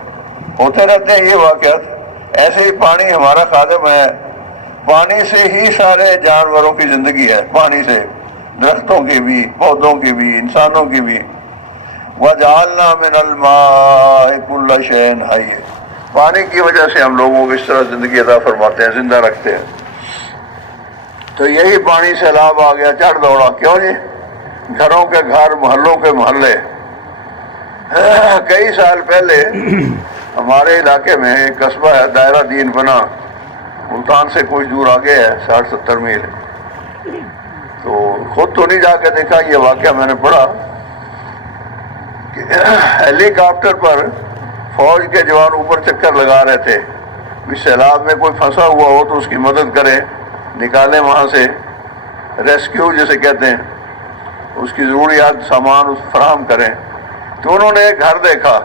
ہوتے رہتے ہیں یہ واقعات۔ ایسے ہی پانی ہمارا خادم ہے، پانی سے ہی سارے جانوروں کی زندگی ہے، پانی سے، درختوں کی بھی، پودوں کی بھی، انسانوں کی بھی۔ وَجَعَلْنَا مِنَ الْمَاءِ كُلَّ شَيْءٍ حَيٍّ، پانی کی وجہ سے ہم لوگوں کو اس طرح زندگی عطا فرماتے ہیں، زندہ رکھتے ہیں۔ تو یہی پانی سیلاب آ گیا، چڑھ دوڑا، کیوں جی؟ گھروں کے گھر، محلوں کے محلے۔ کئی سال پہلے ہمارے علاقے میں ایک قصبہ ہے دائرہ دین بنا، ملتان سے کچھ دور آگے ہے، 60-70 میل۔ تو خود تو نہیں جا کے دیکھا، یہ واقعہ میں نے پڑھا کہ ہیلی کاپٹر پر فوج کے جوان اوپر چکر لگا رہے تھے، اس سیلاب میں کوئی پھنسا ہوا ہو تو اس کی مدد کریں، نکالیں وہاں سے، ریسکیو جسے کہتے ہیں، اس کی ضروریات سامان اس فراہم کریں۔ تو انہوں نے ایک گھر دیکھا،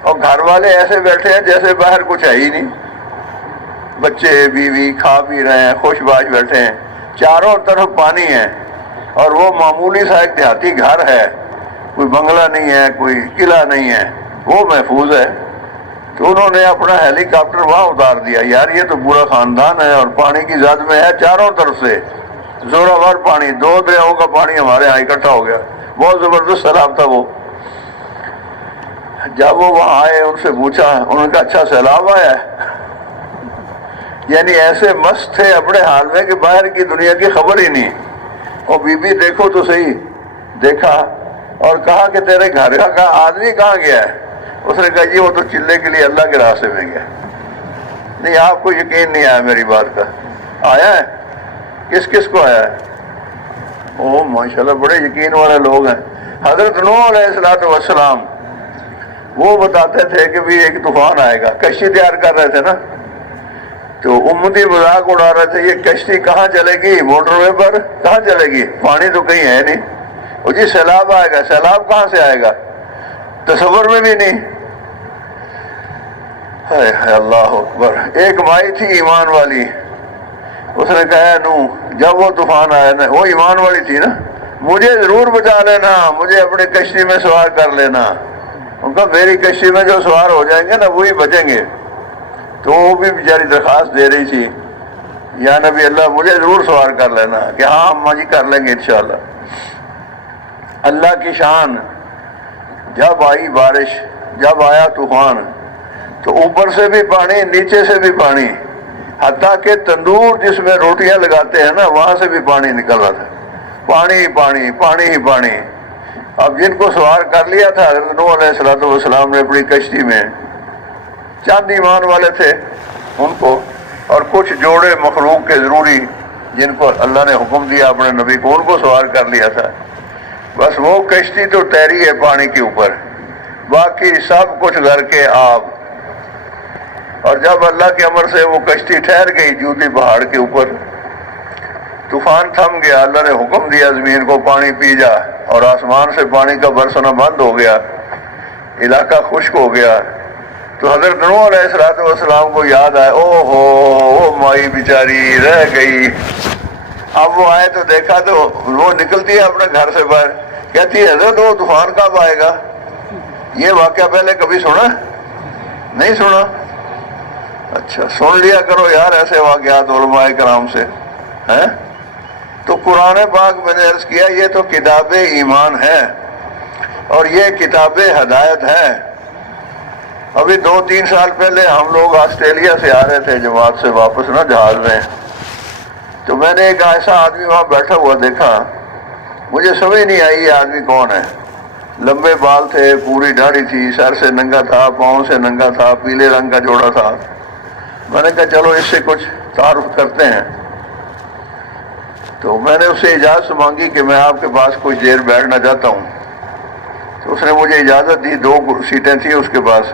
اور گھر والے ایسے بیٹھے ہیں جیسے باہر کچھ ہے ہی نہیں، بچے بیوی کھا پی رہے ہیں، خوش باش بیٹھے ہیں، چاروں طرف پانی ہے، اور وہ معمولی سا ایک دیہاتی گھر ہے، کوئی بنگلہ نہیں ہے، کوئی قلعہ نہیں ہے، وہ محفوظ ہے۔ تو انہوں نے اپنا ہیلی کاپٹر وہاں اتار دیا، یار یہ تو پورا خاندان ہے اور پانی کی زد میں ہے چاروں طرف سے، زوراور پانی، 2 دریاؤں کا پانی ہمارے یہاں اکٹھا ہو گیا، بہت زبردست سیلاب تھا وہ۔ جب وہ وہاں آئے ان سے پوچھا، انہوں نے کہا اچھا سیلاب آیا ہے؟ یعنی ایسے مست تھے اپنے حال میں کہ باہر کی دنیا کی خبر ہی نہیں۔ اور بی بی دیکھو تو صحیح، دیکھا اور کہا کہ تیرے گھر کا آدمی کہاں گیا ہے؟ اس نے کہا جی وہ تو چلے کے لیے اللہ کے راستے میں گیا۔ نہیں آپ کو یقین نہیں آیا میری بات کا؟ آیا ہے؟ کس کس کو آیا ہے؟ او ماشاءاللہ بڑے یقین والے لوگ ہیں۔ حضرت نوح علیہ السلام وہ بتاتے تھے کہ بھی ایک طوفان آئے گا، کشتی تیار کر رہے تھے نا، تو امتی مذاق اڑا رہے تھے، یہ کشتی کہاں چلے گی؟ موٹر وے پر کہاں چلے گی؟ پانی تو کہیں ہے نہیں۔ وہ جی سیلاب آئے گا، سیلاب کہاں سے آئے گا؟ تصور میں بھی نہیں۔ اللہ اکبر۔ ایک مائی تھی ایمان والی، اس نے کہا نوح جب وہ طوفان آیا نا، وہ ایمان والی تھی نا، مجھے ضرور بچا لینا، مجھے اپنی کشتی میں سوار کر لینا۔ ان کا میری کشتی میں جو سوار ہو جائیں گے نا وہی بچیں گے۔ تو وہ بھی بیچاری درخواست دے رہی تھی، یا نبی اللہ مجھے ضرور سوار کر لینا، کہ ہاں ہم جی کر لیں گے انشاءاللہ۔ اللہ کی شان، جب آئی بارش، جب آیا طوفان، تو اوپر سے بھی پانی، نیچے سے بھی پانی، حتیٰ کہ تندور جس میں روٹیاں لگاتے ہیں نا وہاں سے بھی پانی نکل رہا تھا، پانی ہی پانی، پانی ہی پانی۔ اب جن کو سوار کر لیا تھا حضرت نوح علیہ السلام نے اپنی کشتی میں، چند ایمان والے تھے ان کو، اور کچھ جوڑے مخلوق کے ضروری جن کو اللہ نے حکم دیا اپنے نبی کو، ان کو سوار کر لیا تھا۔ بس وہ کشتی تو تیری ہے پانی کے اوپر، باقی سب کچھ گھر کے آب۔ اور جب اللہ کے امر سے وہ کشتی ٹھہر گئی جوتی پہاڑ کے اوپر، طوفان تھم گیا، اللہ نے حکم دیا زمین کو پانی پی جا، اور آسمان سے پانی کا برسنا بند ہو گیا، علاقہ خشک ہو گیا، تو حضرت نوح علیہ السلام کو یاد آئے، او ہو وہ مائی بیچاری رہ گئی۔ اب وہ آئے تو دیکھا تو وہ نکلتی ہے اپنے گھر سے باہر، کہتی ہے حضرت وہ طوفان کب آئے گا؟ یہ واقعہ پہلے کبھی سنا نہیں؟ سنا؟ اچھا سن لیا کرو یار ایسے واقعات علماء کرام سے، ہیں؟ تو قرآن پاک میں نے عرض کیا یہ تو کتاب ایمان ہے اور یہ کتاب ہدایت ہے۔ ابھی 2-3 سال پہلے ہم لوگ آسٹریلیا سے آ رہے تھے جماعت سے واپس نا جہاز میں، تو میں نے ایک ایسا آدمی وہاں بیٹھا ہوا دیکھا، مجھے سمجھ نہیں آئی یہ آدمی کون ہے۔ لمبے بال تھے، پوری داڑھی تھی، سر سے ننگا تھا، پاؤں سے ننگا تھا، پیلے رنگ کا جوڑا تھا۔ میں نے کہا چلو اس سے کچھ تعارف کرتے ہیں، تو میں نے اس سے اجازت مانگی کہ میں آپ کے پاس کچھ دیر بیٹھنا چاہتا ہوں، تو اس نے مجھے اجازت دی۔ 2 سیٹیں تھیں اس کے پاس،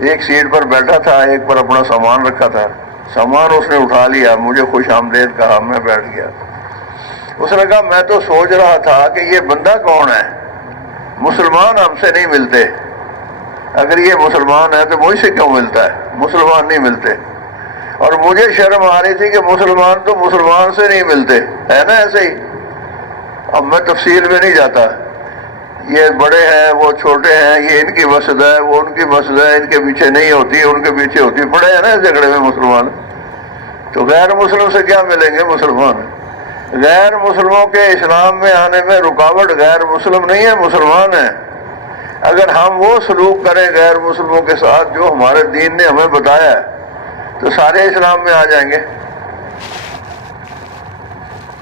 ایک سیٹ پر بیٹھا تھا، ایک پر اپنا سامان رکھا تھا۔ سامان اس نے اٹھا لیا، مجھے خوش آمدید کہا، میں بیٹھ گیا۔ اس نے کہا میں تو سوچ رہا تھا کہ یہ بندہ کون ہے، مسلمان ہم سے نہیں ملتے، اگر یہ مسلمان ہے تو مجھ سے کیوں ملتا ہے؟ مسلمان نہیں ملتے، اور مجھے شرم آ رہی تھی کہ مسلمان تو مسلمان سے نہیں ملتے، ہے نا ایسے ہی۔ اب میں تفصیل میں نہیں جاتا، یہ بڑے ہیں وہ چھوٹے ہیں، یہ ان کی مسجد ہے وہ ان کی مسجد ہے، ان کے پیچھے نہیں ہوتی ان کے پیچھے ہوتی، پڑے ہیں نا اس جھگڑے میں مسلمان۔ تو غیر مسلم سے کیا ملیں گے مسلمان؟ غیر مسلموں کے اسلام میں آنے میں رکاوٹ غیر مسلم نہیں ہے، مسلمان ہے۔ اگر ہم وہ سلوک کریں غیر مسلموں کے ساتھ جو ہمارے دین نے ہمیں بتایا ہے تو سارے اسلام میں آ جائیں گے۔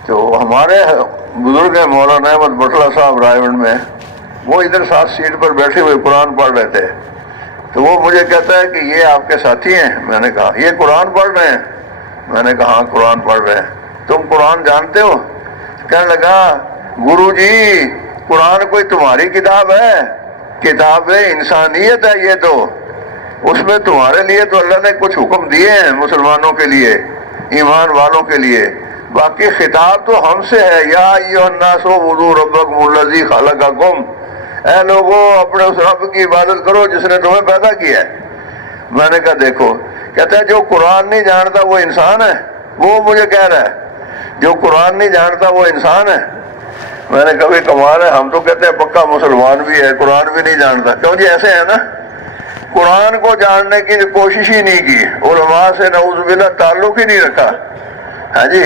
تو ہمارے بزرگ ہیں مولانا احمد بٹلہ صاحب رائے گنج میں، وہ ادھر ساتھ سیٹ پر بیٹھے ہوئے قرآن پڑھ رہے تھے، تو وہ مجھے کہتا ہے کہ یہ آپ کے ساتھی ہیں؟ میں نے کہا یہ قرآن پڑھ رہے ہیں؟ میں نے کہا ہاں قرآن پڑھ رہے ہیں۔ تم قرآن جانتے ہو؟ کہنے لگا گرو جی قرآن کوئی تمہاری کتاب ہے؟ کتاب انسانیت ہے یہ تو، اس میں تمہارے لیے تو اللہ نے کچھ حکم دیے ہیں مسلمانوں کے لیے، ایمان والوں کے لیے، باقی خطاب تو ہم سے ہے۔ یا ایھا الناس اعبدوا ربکم الذی خلقکم، اے لوگوں اپنے اس رب کی عبادت کرو جس نے تمہیں پیدا کیا ہے۔ میں نے کہا دیکھو، کہتا ہے جو قرآن نہیں جانتا وہ انسان ہے، وہ مجھے کہہ رہا ہے جو قرآن نہیں جانتا وہ انسان ہے۔ میں نے کبھی کمال ہے، ہم تو کہتے ہیں پکا مسلمان بھی ہے قرآن بھی نہیں جانتا، کیوں جی ایسے ہے نا، قرآن کو جاننے کی کوشش ہی نہیں کی، علماء سے نعوذ باللہ تعلق ہی نہیں رکھا، ہاں جی،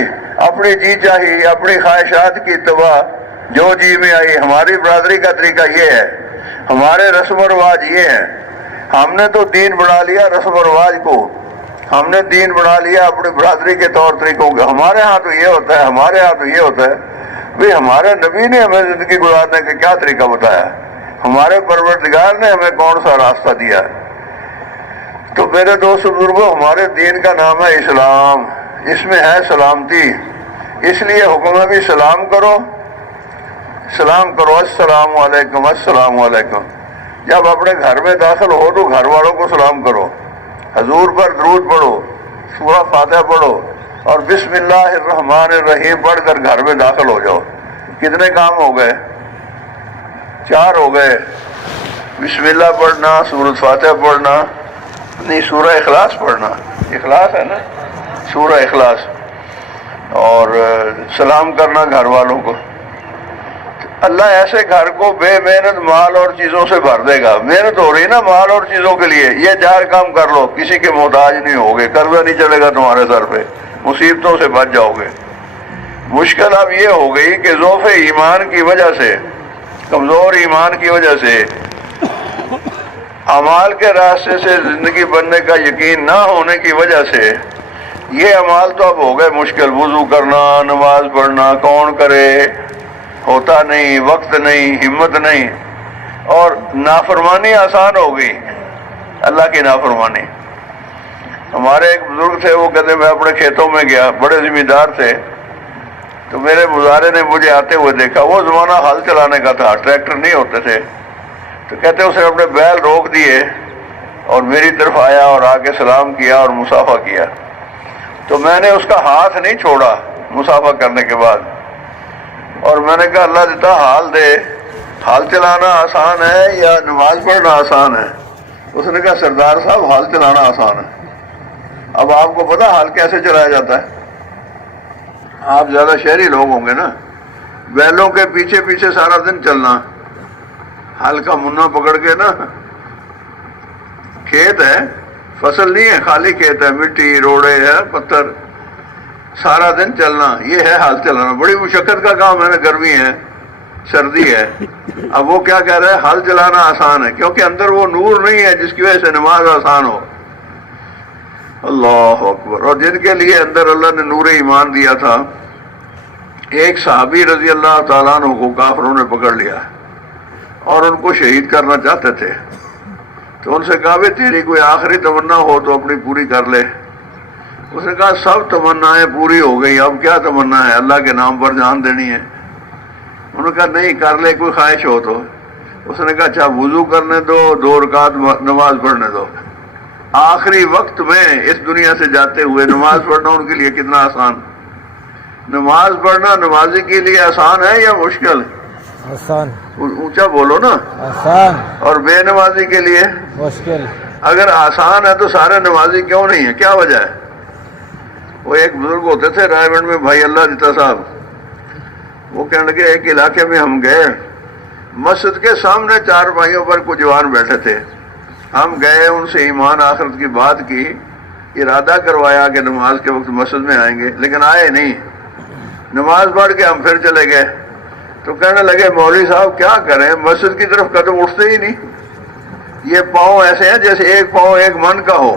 اپنی جی چاہی اپنی خواہشات کی اتباع جو جی میں آئی۔ ہماری برادری کا طریقہ یہ ہے، ہمارے رسم و رواج یہ ہیں، ہم نے تو دین بنا لیا رسم و رواج کو، ہم نے دین بنا لیا اپنی برادری کے طور طریقوں کو، ہمارے ہاں تو یہ ہوتا ہے ہمارے ہاں تو یہ ہوتا ہے۔ بھئی ہمارے نبی نے ہمیں زندگی گزارنے کا کیا طریقہ بتایا، ہمارے پروردگار نے ہمیں کون سا راستہ دیا ہے؟ تو میرے دوست بزرگوں ہمارے دین کا نام ہے اسلام، اس میں ہے سلامتی، اس لیے حکم ہے بھی سلام کرو، سلام کرو، السلام علیکم السلام علیکم۔ جب اپنے گھر میں داخل ہو تو گھر والوں کو سلام کرو، حضور پر درود پڑھو، سورہ فاتحہ پڑھو اور بسم اللہ الرحمن الرحیم پڑھ کر گھر میں داخل ہو جاؤ۔ کتنے کام ہو گئے؟ 4 ہو گئے۔ بسم اللہ پڑھنا، سورہ فاتحہ پڑھنا، نہیں سورہ اخلاص پڑھنا، اخلاص ہے نا، سورہ اخلاص، اور سلام کرنا گھر والوں کو۔ اللہ ایسے گھر کو بے محنت مال اور چیزوں سے بھر دے گا۔ محنت ہو رہی نا مال اور چیزوں کے لیے، یہ 4 کام کر لو، کسی کے محتاج نہیں ہوگے، قرضہ نہیں چلے گا تمہارے سر پہ، مصیبتوں سے بچ جاؤ گے۔ مشکل اب یہ ہو گئی کہ ضعف ایمان کی وجہ سے، کمزور ایمان کی وجہ سے، اعمال کے راستے سے زندگی بننے کا یقین نہ ہونے کی وجہ سے یہ اعمال تو اب ہو گئے مشکل۔ وضو کرنا، نماز پڑھنا کون کرے، ہوتا نہیں، وقت نہیں، ہمت نہیں، اور نافرمانی آسان ہو گئی، اللہ کی نافرمانی۔ ہمارے ایک بزرگ تھے، وہ کہتے میں اپنے کھیتوں میں گیا، بڑے ذمہ دار تھے، تو میرے مظاہرے نے مجھے آتے ہوئے دیکھا، وہ زمانہ ہل چلانے کا تھا، ٹریکٹر نہیں ہوتے تھے، تو کہتے اس نے اپنے بیل روک دیے اور میری طرف آیا اور آ کے سلام کیا اور مصافحہ کیا، تو میں نے اس کا ہاتھ نہیں چھوڑا مصافحہ کرنے کے بعد، اور میں نے کہا اللہ دیتا حال دے، حال چلانا آسان ہے یا نماز پڑھنا آسان ہے؟ اس نے کہا سردار صاحب حال چلانا آسان ہے۔ اب آپ کو پتا حال کیسے چلایا جاتا ہے؟ آپ زیادہ شہری لوگ ہوں گے نا، بیلوں کے پیچھے پیچھے سارا دن چلنا، حال کا منا پکڑ کے نا، کھیت ہے، فصل نہیں ہے، خالی کھیت ہے، مٹی روڑے ہے، پتھر، سارا دن چلنا، یہ ہے حال چلانا۔ بڑی مشقت کا کام ہے نا، گرمی ہے، سردی ہے۔ اب وہ کیا کہہ رہا ہے؟ حل چلانا آسان ہے، کیونکہ اندر وہ نور نہیں ہے جس کی وجہ سے نماز آسان ہو۔ اللہ اکبر۔ اور جن کے لیے اندر اللہ نے نور ایمان دیا تھا، ایک صحابی رضی اللہ تعالیٰ عنہ کو کافروں نے پکڑ لیا اور ان کو شہید کرنا چاہتے تھے، تو ان سے کہا بھی تیری کوئی آخری تمنا ہو تو اپنی پوری کر لے۔ اس نے کہا سب تمنائیں پوری ہو گئی، اب کیا تمنا ہے؟ اللہ کے نام پر جان دینی ہے۔ انہوں نے کہا نہیں، کر لے کوئی خواہش ہو تو۔ اس نے کہا اچھا وضو کرنے دو، 2 رکعت نماز پڑھنے دو۔ آخری وقت میں اس دنیا سے جاتے ہوئے نماز پڑھنا ان کے لیے کتنا آسان۔ نماز پڑھنا نمازی کے لیے آسان ہے یا مشکل؟ آسان۔ اونچا بولو نا۔ آسان۔ اور بے نمازی کے لیے مشکل۔ اگر آسان ہے تو سارے نمازی کیوں نہیں ہیں؟ کیا وجہ ہے؟ وہ ایک بزرگ ہوتے تھے رائے گنج میں، بھائی اللہ دیتا صاحب، وہ کہنے لگے ایک علاقے میں ہم گئے، مسجد کے سامنے 4 بھائیوں پر کچھ جوان بیٹھے تھے، ہم گئے ان سے ایمان آخرت کی بات کی، ارادہ کروایا کہ نماز کے وقت مسجد میں آئیں گے، لیکن آئے نہیں۔ نماز پڑھ کے ہم پھر چلے گئے، تو کہنے لگے مولوی صاحب کیا کریں، مسجد کی طرف قدم اٹھتے ہی نہیں، یہ پاؤں ایسے ہیں جیسے ایک پاؤں ایک من کا ہو۔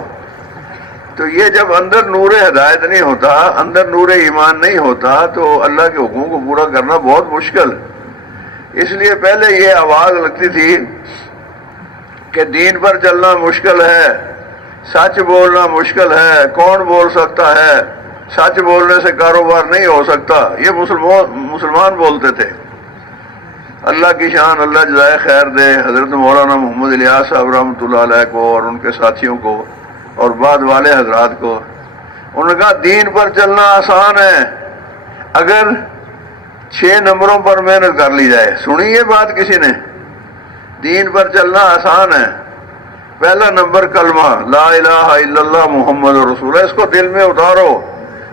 تو یہ جب اندر نور ہدایت نہیں ہوتا، اندر نور ایمان نہیں ہوتا، تو اللہ کے حکموں کو پورا کرنا بہت مشکل۔ اس لیے پہلے یہ آواز لگتی تھی کہ دین پر چلنا مشکل ہے، سچ بولنا مشکل ہے، کون بول سکتا ہے، سچ بولنے سے کاروبار نہیں ہو سکتا، یہ مسلمان بولتے تھے۔ اللہ کی شان، اللہ جزائے خیر دے حضرت مولانا محمد الیاس صاحب رحمۃ اللہ علیہ کو اور ان کے ساتھیوں کو اور بعد والے حضرات کو، انہوں نے کہا دین پر چلنا آسان ہے اگر 6 نمبروں پر محنت کر لی جائے۔ سنی یہ بات کسی نے؟ دین پر چلنا آسان ہے، پہلا نمبر کلمہ لا الہ الا اللہ محمد رسول اللہ، اس کو دل میں اتارو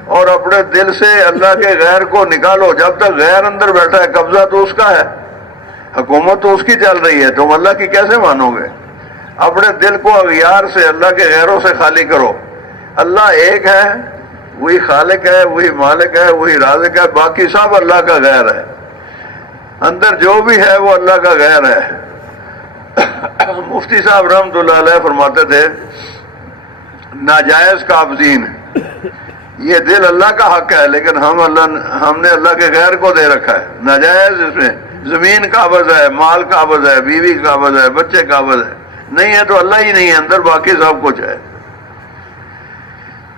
اور اپنے دل سے اللہ کے غیر کو نکالو۔ جب تک غیر اندر بیٹھا ہے قبضہ تو اس کا ہے، حکومت تو اس کی چل رہی ہے، تم اللہ کی کیسے مانو گے؟ اپنے دل کو اغیار سے، اللہ کے غیروں سے خالی کرو۔ اللہ ایک ہے، وہی خالق ہے، وہی مالک ہے، وہی رازق ہے، باقی سب اللہ کا غیر ہے۔ اندر جو بھی ہے وہ اللہ کا غیر ہے۔ مفتی صاحب رحمۃ اللہ علیہ فرماتے تھے ناجائز قابضین، یہ دل اللہ کا حق ہے لیکن ہم نے اللہ کے غیر کو دے رکھا ہے، ناجائز۔ اس میں زمین قابض ہے، مال قابض ہے، بیوی قابض ہے، بچے قابض ہے، نہیں ہے تو اللہ ہی نہیں ہے، اندر باقی سب کچھ ہے۔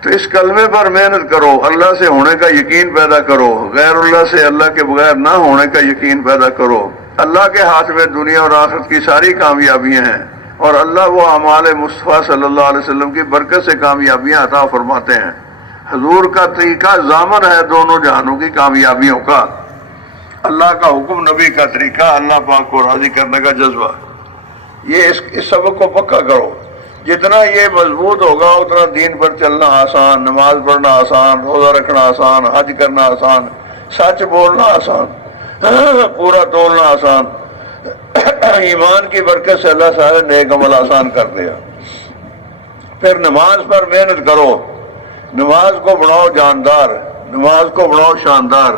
تو اس کلمے پر محنت کرو، اللہ سے ہونے کا یقین پیدا کرو، غیر اللہ سے، اللہ کے بغیر نہ ہونے کا یقین پیدا کرو۔ اللہ کے ہاتھ میں دنیا اور آخرت کی ساری کامیابیاں ہیں، اور اللہ وہ اعمال مصطفیٰ صلی اللہ علیہ وسلم کی برکت سے کامیابیاں عطا فرماتے ہیں۔ حضور کا طریقہ ضامن ہے دونوں جہانوں کی کامیابیوں کا، اللہ کا حکم، نبی کا طریقہ، اللہ پاک کو راضی کرنے کا جذبہ۔ یہ اس سبق کو پکا کرو، جتنا یہ مضبوط ہوگا اتنا دین پر چلنا آسان، نماز پڑھنا آسان، روزہ رکھنا آسان، حج کرنا آسان، سچ بولنا آسان، پورا تولنا آسان۔ ایمان کی برکت سے اللہ سارے نیک عمل آسان کر دیا۔ پھر نماز پر محنت کرو، نماز کو بناؤ جاندار، نماز کو بناؤ شاندار۔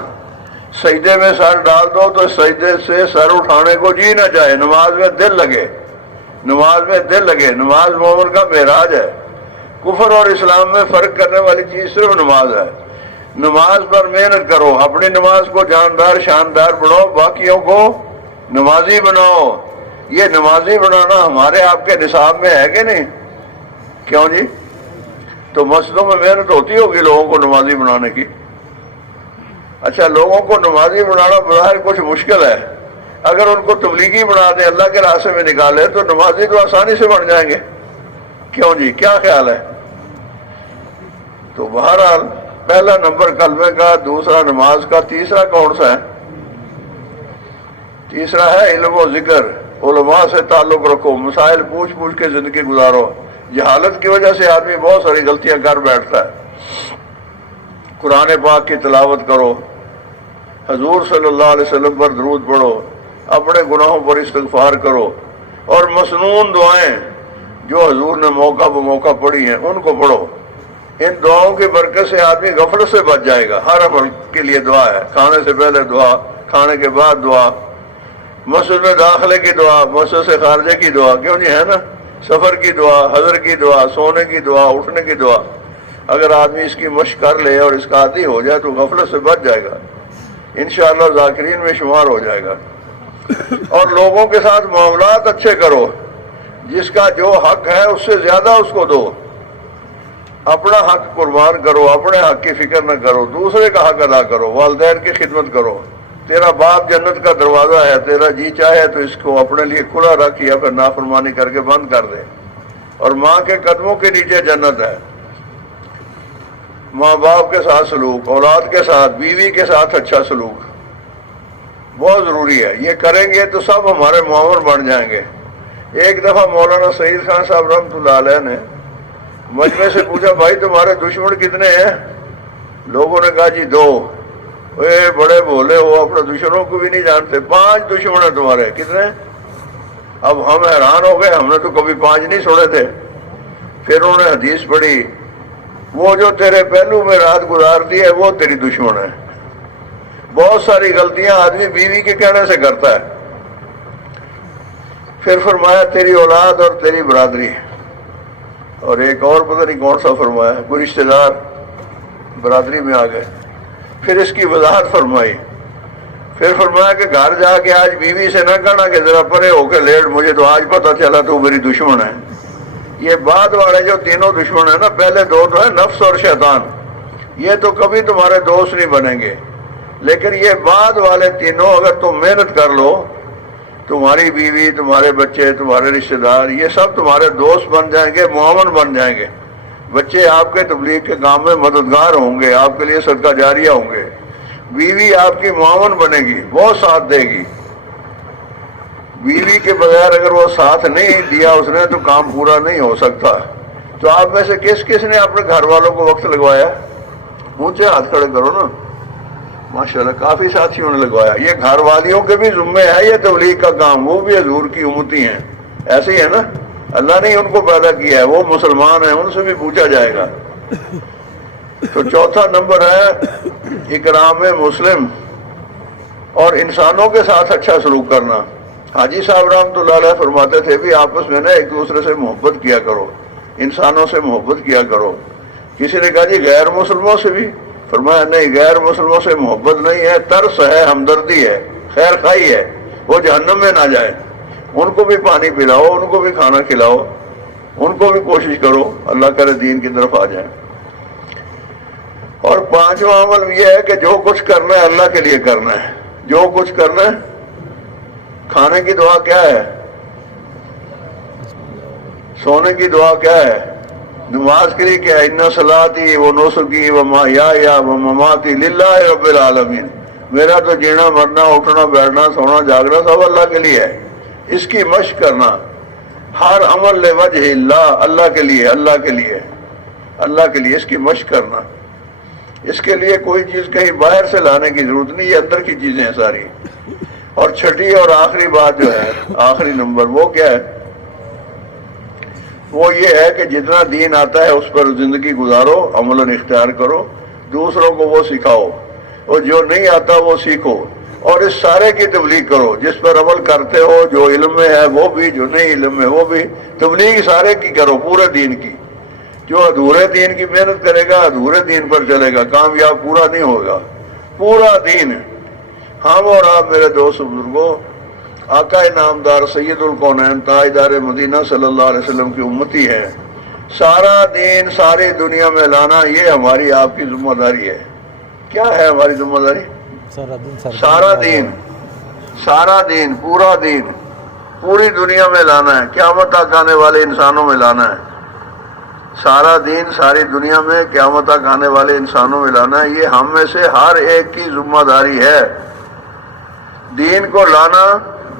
سجدے میں سر ڈال دو تو سجدے سے سر اٹھانے کو جی نہ چاہے، نماز میں دل لگے، نماز میں دل لگے۔ نماز مومن کا معراج ہے، کفر اور اسلام میں فرق کرنے والی چیز صرف نماز ہے۔ نماز پر محنت کرو، اپنی نماز کو جاندار شاندار بناؤ، باقیوں کو نمازی بناؤ۔ یہ نمازی بنانا ہمارے آپ کے نصاب میں ہے کہ نہیں؟ کیوں جی؟ تو مسجدوں میں محنت ہوتی ہوگی لوگوں کو نمازی بنانے کی۔ اچھا، لوگوں کو نمازی بنانا بظاہر کچھ مشکل ہے، اگر ان کو تبلیغی بنا دیں، اللہ کے راستے میں نکالے تو نمازی تو آسانی سے بن جائیں گے۔ کیوں جی، کیا خیال ہے؟ تو بہرحال پہلا نمبر کلمے کا، دوسرا نماز کا، تیسرا کون سا ہے؟ تیسرا ہے علم و ذکر، علماء سے تعلق رکھو، مسائل پوچھ پوچھ کے زندگی گزارو۔ جہالت کی وجہ سے آدمی بہت ساری غلطیاں کر بیٹھتا ہے۔ قرآن پاک کی تلاوت کرو، حضور صلی اللہ علیہ وسلم پر درود پڑھو، اپنے گناہوں پر استغفار کرو، اور مسنون دعائیں جو حضور نے موقع بہ موقع پڑھی ہیں ان کو پڑھو۔ ان دعاؤں کی برکت سے آدمی غفلت سے بچ جائے گا۔ ہر عمل کے لیے دعا ہے، کھانے سے پہلے دعا، کھانے کے بعد دعا، مسجد میں داخلے کی دعا، مسجد سے خارجے کی دعا، کیوں نہیں ہے نا، سفر کی دعا، حضر کی دعا، سونے کی دعا، اٹھنے کی دعا۔ اگر آدمی اس کی مشق کر لے اور اس کا عادی ہو جائے تو غفلت سے بچ جائے گا، انشاءاللہ ذاکرین میں شمار ہو جائے گا۔ اور لوگوں کے ساتھ معاملات اچھے کرو، جس کا جو حق ہے اس سے زیادہ اس کو دو۔ اپنا حق قربان کرو، اپنے حق کی فکر نہ کرو، دوسرے کا حق ادا کرو، والدین کی خدمت کرو۔ تیرا باپ جنت کا دروازہ ہے، تیرا جی چاہے تو اس کو اپنے لیے کھلا رکھ یا پھر نافرمانی کر کے بند کر دے۔ اور ماں کے قدموں کے نیچے جنت ہے۔ ماں باپ کے ساتھ سلوک، اولاد کے ساتھ، بیوی کے ساتھ اچھا سلوک بہت ضروری ہے۔ یہ کریں گے تو سب ہمارے معاون بن جائیں گے۔ ایک دفعہ مولانا سعید خان صاحب رحمۃ اللہ علیہ نے مجمع سے پوچھا، بھائی تمہارے دشمن کتنے ہیں؟ لوگوں نے کہا جی 2۔ اے بڑے بولے ہو، اپنے دشمنوں کو بھی نہیں جانتے۔ 5 دشمن ہیں تمہارے، کتنے؟ اب ہم حیران ہو گئے، ہم نے تو کبھی 5 نہیں سنے تھے۔ پھر انہوں نے حدیث پڑھی، وہ جو تیرے پہلو میں رات گزارتی ہے وہ تیری دشمن ہے۔ بہت ساری غلطیاں آدمی بیوی کے کہنے سے کرتا ہے۔ پھر فرمایا تیری اولاد اور تیری برادری، اور ایک اور پتہ نہیں کون سا فرمایا، کوئی رشتہ دار برادری میں آ گئے۔ پھر اس کی وضاحت فرمائی، پھر فرمایا کہ گھر جا کے آج بیوی سے نہ کہنا کہ ذرا پرے ہو کے لیٹ، مجھے تو آج پتہ چلا تو میری دشمن ہے۔ یہ بعد والے جو تینوں دشمن ہیں نا، پہلے 2 تو ہیں نفس اور شیطان، یہ تو کبھی تمہارے دوست نہیں بنیں گے، لیکن یہ بعد والے تینوں اگر تم محنت کر لو، تمہاری بیوی، تمہارے بچے، تمہارے رشتہ دار، یہ سب تمہارے دوست بن جائیں گے، معاون بن جائیں گے۔ بچے آپ کے تبلیغ کے کام میں مددگار ہوں گے، آپ کے لیے صدقہ جاریہ ہوں گے۔ بیوی آپ کی معاون بنے گی، بہت ساتھ دے گی۔ بیوی کے بغیر اگر وہ ساتھ نہیں دیا اس نے تو کام پورا نہیں ہو سکتا۔ تو آپ میں سے کس کس نے اپنے گھر والوں کو وقت لگوایا؟ اونچے ہاتھ کھڑے کرو نا۔ ماشاءاللہ کافی ساتھیوں نے لگوایا۔ یہ گھر والیوں کے بھی ذمے ہے یہ تبلیغ کا کام، وہ بھی حضور کی امتی ہیں، ایسے ہی ہے نا، اللہ نے ان کو پیدا کیا ہے، وہ مسلمان ہیں، ان سے بھی پوچھا جائے گا۔ تو چوتھا نمبر ہے اکرام مسلم، اور انسانوں کے ساتھ اچھا سلوک کرنا۔ حاجی صاحب رحمۃ اللہ علیہ فرماتے تھے بھی آپس میں نا ایک دوسرے سے محبت کیا کرو، انسانوں سے محبت کیا کرو۔ کسی نے کہا جی غیر مسلموں سے بھی؟ فرمایا نہیں، غیر مسلموں سے محبت نہیں ہے، ترس ہے، ہمدردی ہے، خیر خواہی ہے، وہ جہنم میں نہ جائے۔ ان کو بھی پانی پلاؤ، ان کو بھی کھانا کھلاؤ، ان کو بھی کوشش کرو اللہ کرے دین کی طرف آ جائیں۔ اور 5واں عمل یہ ہے کہ جو کچھ کرنا ہے اللہ کے لیے کرنا ہے، جو کچھ کرنا ہے۔ کھانے کی دعا کیا ہے؟ سونے کی دعا کیا ہے؟ نماز کے لیے کیا ہے؟ ان صلاتی و نسکی و محیای و مماتی للہ رب العالمین۔ میرا تو جینا مرنا اٹھنا بیٹھنا سونا جاگنا سب اللہ کے لیے ہے۔ اس کی مشق کرنا، ہر عمل لوجہ اللہ، اللہ کے لیے، اللہ کے لیے، اللہ کے لیے اس کی مشق کرنا۔ اس کے لیے کوئی چیز کہیں باہر سے لانے کی ضرورت نہیں، یہ اندر کی چیزیں ہیں ساری۔ اور چھٹی اور آخری بات جو ہے، آخری نمبر، وہ کیا ہے؟ وہ یہ ہے کہ جتنا دین آتا ہے اس پر زندگی گزارو، عملاً اختیار کرو، دوسروں کو وہ سکھاؤ، اور جو نہیں آتا وہ سیکھو، اور اس سارے کی تبلیغ کرو۔ جس پر عمل کرتے ہو، جو علم میں ہے وہ بھی، جو نہیں علم میں وہ بھی، تبلیغ سارے کی کرو، پورے دین کی۔ جو ادھورے دین کی محنت کرے گا ادھورے دین پر چلے گا، کامیاب پورا نہیں ہوگا۔ پورا دین، ہم اور آپ میرے دوست بزرگوں، آقا نامدار سید الکونین تاجدار مدینہ صلی اللہ علیہ وسلم کی امتی ہے۔ سارا دین ساری دنیا میں لانا یہ ہماری آپ کی ذمہ داری ہے۔ کیا ہے ہماری ذمہ داری؟ سارا دین، سارا دین، پورا دین پوری دنیا میں لانا ہے، قیامت تک آنے والے انسانوں میں لانا ہے۔ سارا دین ساری دنیا میں قیامت تک آنے والے انسانوں میں لانا ہے، یہ ہم میں سے ہر ایک کی ذمہ داری ہے۔ دین کو لانا،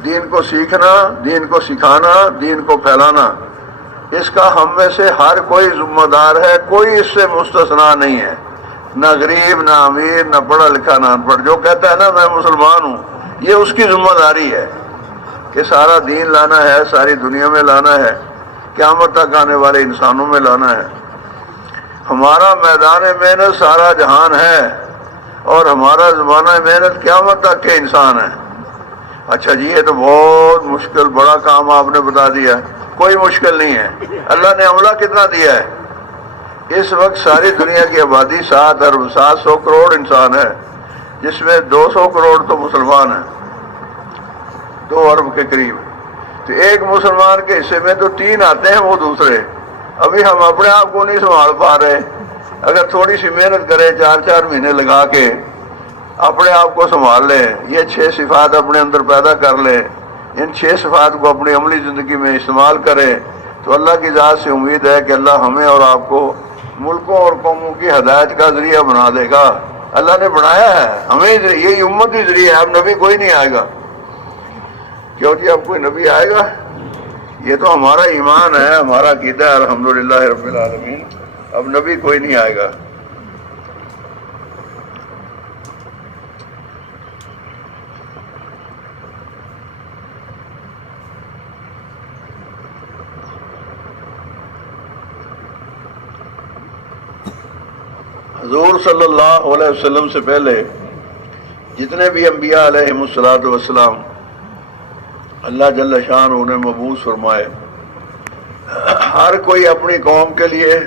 دین کو سیکھنا، دین کو سکھانا، دین کو پھیلانا، اس کا ہم میں سے ہر کوئی ذمہ دار ہے، کوئی اس سے مستثنا نہیں ہے، نہ غریب نہ امیر نہ پڑھا لکھا نہ ان پڑھ۔ جو کہتا ہے نا میں مسلمان ہوں، یہ اس کی ذمہ داری ہے کہ سارا دین لانا ہے، ساری دنیا میں لانا ہے، قیامت تک آنے والے انسانوں میں لانا ہے۔ ہمارا میدان محنت سارا جہان ہے اور ہمارا زمانہ محنت قیامت تک کے انسان ہیں۔ اچھا جی، یہ تو بہت مشکل بڑا کام آپ نے بتا دیا ہے۔ کوئی مشکل نہیں ہے، اللہ نے عملہ کتنا دیا ہے؟ اس وقت ساری دنیا کی آبادی 700 کروڑ انسان ہے، جس میں 200 کروڑ تو مسلمان ہیں، 2 ارب کے قریب۔ تو ایک مسلمان کے حصے میں تو 3 آتے ہیں وہ دوسرے۔ ابھی ہم اپنے آپ کو نہیں سنبھال پا رہے، اگر تھوڑی سی محنت کرے 4 مہینے لگا کے اپنے آپ کو سنبھال لیں، یہ 6 صفات اپنے اندر پیدا کر لیں، ان 6 صفات کو اپنی عملی زندگی میں استعمال کریں، تو اللہ کی ذات سے امید ہے کہ اللہ ہمیں اور آپ کو ملکوں اور قوموں کی ہدایت کا ذریعہ بنا دے گا۔ اللہ نے بنایا ہے ہمیں، یہی امت ہی ذریعہ ہے، اب نبی کوئی نہیں آئے گا۔ کیوں جی اب کوئی نبی آئے گا؟ یہ تو ہمارا ایمان ہے، ہمارا عقیدہ ہے، الحمدللہ رب العالمین، اب نبی کوئی نہیں آئے گا۔ حضور صلی اللہ علیہ وسلم سے پہلے جتنے بھی انبیاء علیہم الصلوۃ والسلام اللہ جل شان انہیں مبعوث فرمائے، ہر کوئی اپنی قوم کے لیے،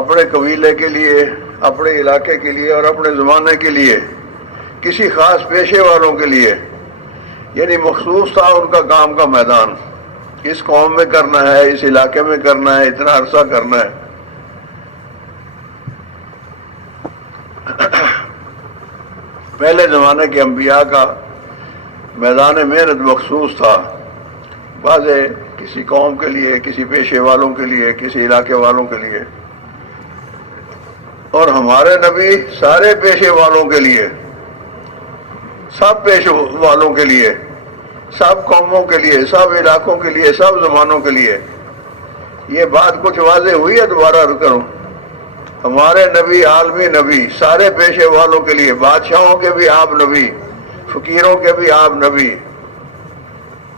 اپنے قبیلے کے لیے، اپنے علاقے کے لیے اور اپنے زمانے کے لیے، کسی خاص پیشے والوں کے لیے، یعنی مخصوص تھا ان کا کام کا میدان، اس قوم میں کرنا ہے، اس علاقے میں کرنا ہے، اتنا عرصہ کرنا ہے۔ پہلے زمانے کے انبیاء کا میدان محنت مخصوص تھا، بعض کسی قوم کے لیے، کسی پیشے والوں کے لیے، کسی علاقے والوں کے لیے، اور ہمارے نبی سارے پیشے والوں کے لیے، سب پیشے والوں کے لیے، سب قوموں کے لیے، سب علاقوں کے لیے، سب زمانوں کے لیے۔ یہ بات کچھ واضح ہوئی ہے؟ دوبارہ عرض کروں، ہمارے نبی عالمی نبی، سارے پیشے والوں کے لیے، بادشاہوں کے بھی آپ نبی، فقیروں کے بھی آپ نبی،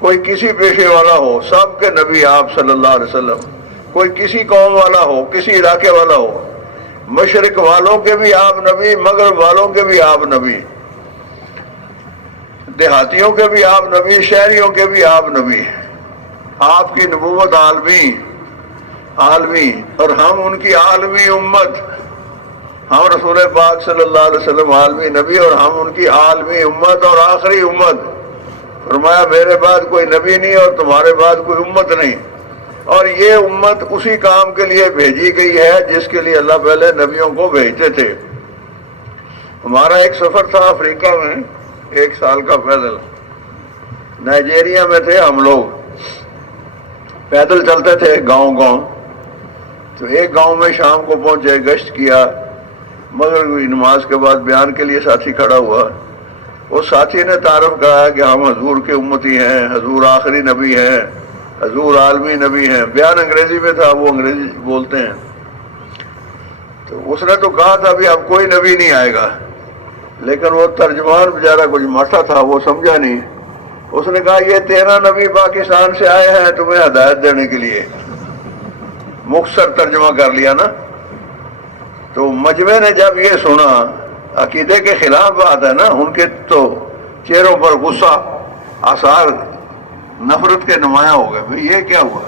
کوئی کسی پیشے والا ہو سب کے نبی آپ صلی اللہ علیہ وسلم، کوئی کسی قوم والا ہو، کسی علاقے والا ہو، مشرق والوں کے بھی آپ نبی، مغرب والوں کے بھی آپ نبی، دیہاتیوں کے بھی آپ نبی، شہریوں کے بھی آپ نبی۔ آپ کی نبوت عالمی اور ہم ان کی عالمی امت، ہم رسول پاک صلی اللہ علیہ وسلم عالمی نبی اور ہم ان کی عالمی امت اور آخری امت۔ فرمایا میرے بعد کوئی نبی نہیں اور تمہارے بعد کوئی امت نہیں، اور یہ امت اسی کام کے لیے بھیجی گئی ہے جس کے لیے اللہ پہلے نبیوں کو بھیجتے تھے۔ ہمارا ایک سفر تھا افریقہ میں، 1 سال کا پیدل، نائجیریا میں تھے ہم لوگ، پیدل چلتے تھے گاؤں گاؤں، تو ایک گاؤں میں شام کو پہنچے، گشت کیا، مغربی نماز کے بعد بیان کے لیے ساتھی کھڑا ہوا، اس ساتھی نے تعارف کرایا کہ ہم حضور کے امتی ہیں، حضور آخری نبی ہیں، حضور عالمی نبی ہیں۔ بیان انگریزی میں تھا، وہ انگریزی بولتے ہیں، تو اس نے تو کہا تھا ابھی اب کوئی نبی نہیں آئے گا، لیکن وہ ترجمان بیچارہ کچھ ماٹھا تھا، وہ سمجھا نہیں، اس نے کہا یہ 13 نبی پاکستان سے آئے ہیں تمہیں ہدایت دینے کے لیے، مختصر ترجمہ کر لیا نا۔ تو مجمع نے جب یہ سنا، عقیدے کے خلاف بات ہے نا، ان کے تو چہروں پر غصہ، آثار نفرت کے نمایاں ہو گئے، بھئی یہ کیا ہوا؟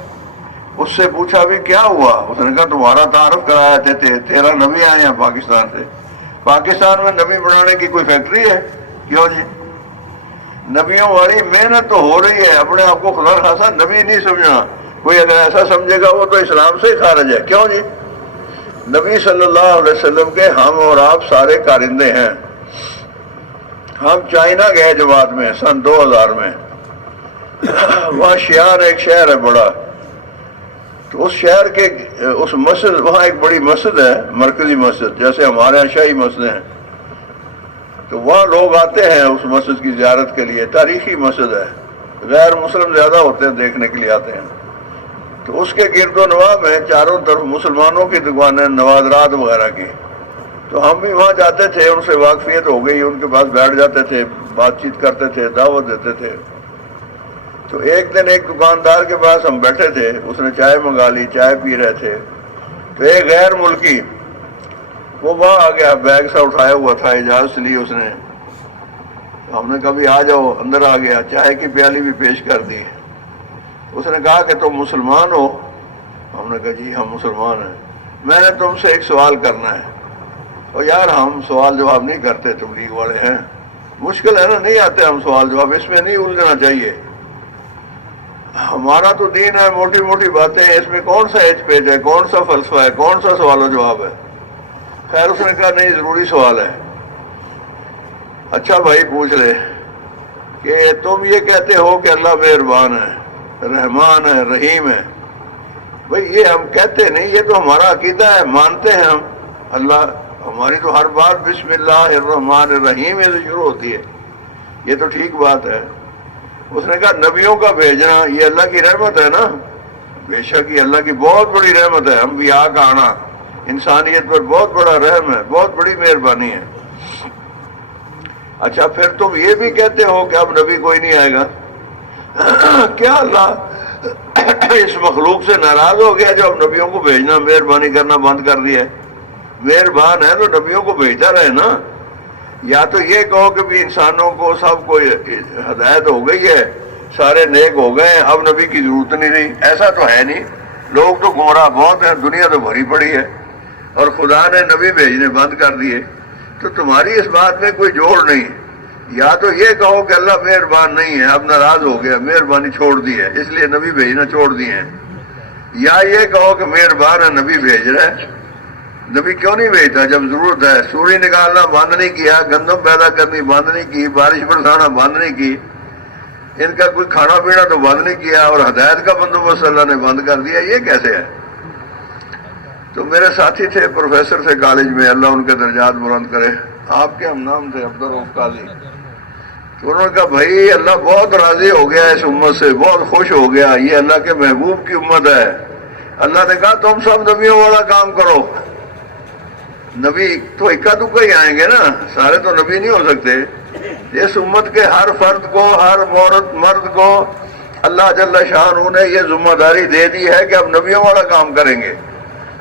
اس سے پوچھا بھی کیا ہوا؟ اس نے کہا تمہارا تعارف کرایا تھے 13 نبی آئے ہیں پاکستان سے۔ پاکستان میں نبی بنانے کی کوئی فیکٹری ہے؟ کیوں جی؟ نبیوں والی محنت تو ہو رہی ہے، اپنے آپ کو خدا خاصا نبی نہیں سمجھنا۔ کوئی اگر ایسا سمجھے گا وہ تو اسلام سے ہی خارج ہے۔ کیوں جی؟ نبی صلی اللہ علیہ وسلم کے ہم اور آپ سارے کارندے ہیں۔ ہم چائنا گئے جماعت میں سن 2000 میں، وہاں شیار ایک شہر ہے بڑا، تو اس شہر کے اس مسجد، وہاں ایک بڑی مسجد ہے، مرکزی مسجد، جیسے ہمارے یہاں شاہی مسجد ہیں، تو وہاں لوگ آتے ہیں اس مسجد کی زیارت کے لیے، تاریخی مسجد ہے، غیر مسلم زیادہ ہوتے ہیں دیکھنے کے لیے آتے ہیں۔ تو اس کے گرد و نواح میں چاروں طرف مسلمانوں کی دکانیں، نوادرات وغیرہ کی، تو ہم بھی وہاں جاتے تھے، ان سے واقفیت ہو گئی، ان کے پاس بیٹھ جاتے تھے، بات چیت کرتے تھے، دعوت دیتے تھے۔ تو ایک دن ایک دکاندار کے پاس ہم بیٹھے تھے، اس نے چائے منگا لی، چائے پی رہے تھے، تو ایک غیر ملکی وہ وہاں آ گیا، بیگ سا اٹھایا ہوا تھا، اجازت لی اس نے، ہم نے کہا بھی آ جاؤ، اندر آ گیا، چائے کی پیالی بھی پیش کر دی۔ اس نے کہا کہ تم مسلمان ہو؟ ہم نے کہا جی ہم مسلمان ہیں۔ میں نے تم سے ایک سوال کرنا ہے۔ اور یار ہم سوال جواب نہیں کرتے، تبلیغ والے ہیں، مشکل ہے نا، نہیں آتے ہم سوال جواب، اس میں نہیں الجھنا چاہیے، ہمارا تو دین ہے، موٹی موٹی باتیں ہیں، اس میں کون سا ایج پیج ہے، کون سا فلسفہ ہے، کون سا سوال و جواب ہے۔ خیر اس نے کہا نہیں ضروری سوال ہے۔ اچھا بھائی پوچھ لے کہ تم یہ کہتے ہو کہ اللہ مہربان ہے، رحمان ہے، رحیم ہے، بھئی یہ ہم کہتے نہیں، یہ تو ہمارا عقیدہ ہے، مانتے ہیں ہم اللہ، ہماری تو ہر بات بسم اللہ الرحمن الرحیم سے شروع ہوتی ہے، یہ تو ٹھیک بات ہے۔ اس نے کہا نبیوں کا بھیجنا یہ اللہ کی رحمت ہے نا؟ بے شک یہ اللہ کی بہت بڑی رحمت ہے، انبیاء کا آنا انسانیت پر بہت بڑا رحم ہے، بہت بڑی مہربانی ہے۔ اچھا پھر تم یہ بھی کہتے ہو کہ اب نبی کوئی نہیں آئے گا؟ کیا اللہ اس مخلوق سے ناراض ہو گیا جو اب نبیوں کو بھیجنا، مہربانی کرنا بند کر دیا ہے؟ مہربان ہے تو نبیوں کو بھیجتا رہے نا۔ یا تو یہ کہو کہ بھی انسانوں کو سب کو ہدایت ہو گئی ہے، سارے نیک ہو گئے ہیں، اب نبی کی ضرورت نہیں رہی، ایسا تو ہے نہیں، لوگ تو گمراہ بہت ہیں، دنیا تو بھری پڑی ہے، اور خدا نے نبی بھیجنے بند کر دیے، تو تمہاری اس بات میں کوئی جوڑ نہیں۔ یا تو یہ کہو کہ اللہ مہربان نہیں ہے، اب ناراض ہو گیا، مہربانی چھوڑ دی ہے، اس لیے نبی بھیجنا چھوڑ دیے ہیں، یا یہ کہو کہ مہربان ہے نبی بھیج رہا ہے۔ نبی کیوں نہیں بھیجتا جب ضرورت ہے؟ سوری نکالنا بند نہیں کیا، گندم پیدا کرنی بند نہیں کی، بارش برسانا بند نہیں کی، ان کا کوئی کھانا پینا تو بند نہیں کیا، اور ہدایت کا بندوبست اللہ نے بند کر دیا، یہ کیسے ہے؟ تو میرے ساتھی تھے، پروفیسر تھے کالج میں، اللہ ان کے درجات بلند کرے، آپ کے ہم نام تھے عبدالرؤف قاضی، تو انہوں نے کہا بھائی اللہ بہت راضی ہو گیا اس امت سے، بہت خوش ہو گیا، یہ اللہ کے محبوب کی امت ہے۔ اللہ نے کہا تم سب نبیوں والا کام کرو۔ نبی تو اکا دکا ہی آئیں گے نا، سارے تو نبی نہیں ہو سکتے۔ اس امت کے ہر فرد کو، ہر مرد کو اللہ جل شانہ نے یہ ذمہ داری دے دی ہے کہ اب نبیوں والا کام کریں گے۔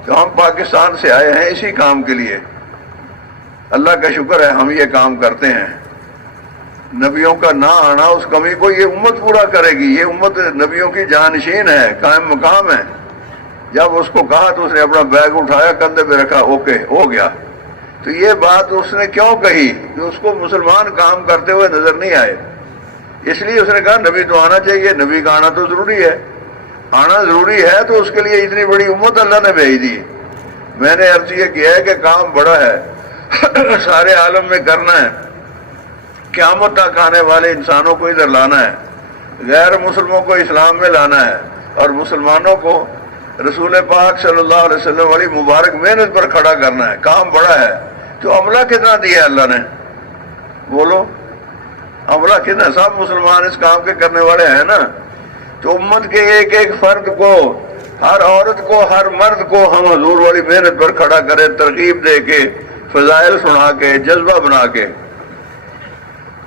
تو ہم پاکستان سے آئے ہیں اسی کام کے لیے، اللہ کا شکر ہے ہم یہ کام کرتے ہیں۔ نبیوں کا نہ آنا اس کمی کو یہ امت پورا کرے گی، یہ امت نبیوں کی جانشین ہے، قائم مقام ہے۔ جب اس کو کہا تو اس نے اپنا بیگ اٹھایا، کندھے پہ رکھا، اوکے ہو گیا۔ تو یہ بات اس نے کیوں کہی کہ اس کو مسلمان کام کرتے ہوئے نظر نہیں آئے، اس لیے اس نے کہا نبی تو آنا چاہیے، نبی کا آنا تو ضروری ہے، آنا ضروری ہے، تو اس کے لیے اتنی بڑی امت اللہ نے بھیج دی۔ میں نے عرض یہ کیا ہے کہ کام بڑا ہے، سارے عالم میں کرنا ہے، قیامت تک آنے والے انسانوں کو ادھر لانا ہے، غیر مسلموں کو اسلام میں لانا ہے، اور مسلمانوں کو رسول پاک صلی اللہ علیہ وسلم والی مبارک محنت پر کھڑا کرنا ہے۔ کام بڑا ہے، تو عملہ کتنا دیا اللہ نے؟ بولو عملہ کتنا؟ سب مسلمان اس کام کے کرنے والے ہیں نا۔ تو امت کے ایک ایک فرد کو، ہر عورت کو، ہر مرد کو ہم حضور والی محنت پر کھڑا کریں، ترغیب دے کے، فضائل سنا کے، جذبہ بنا کے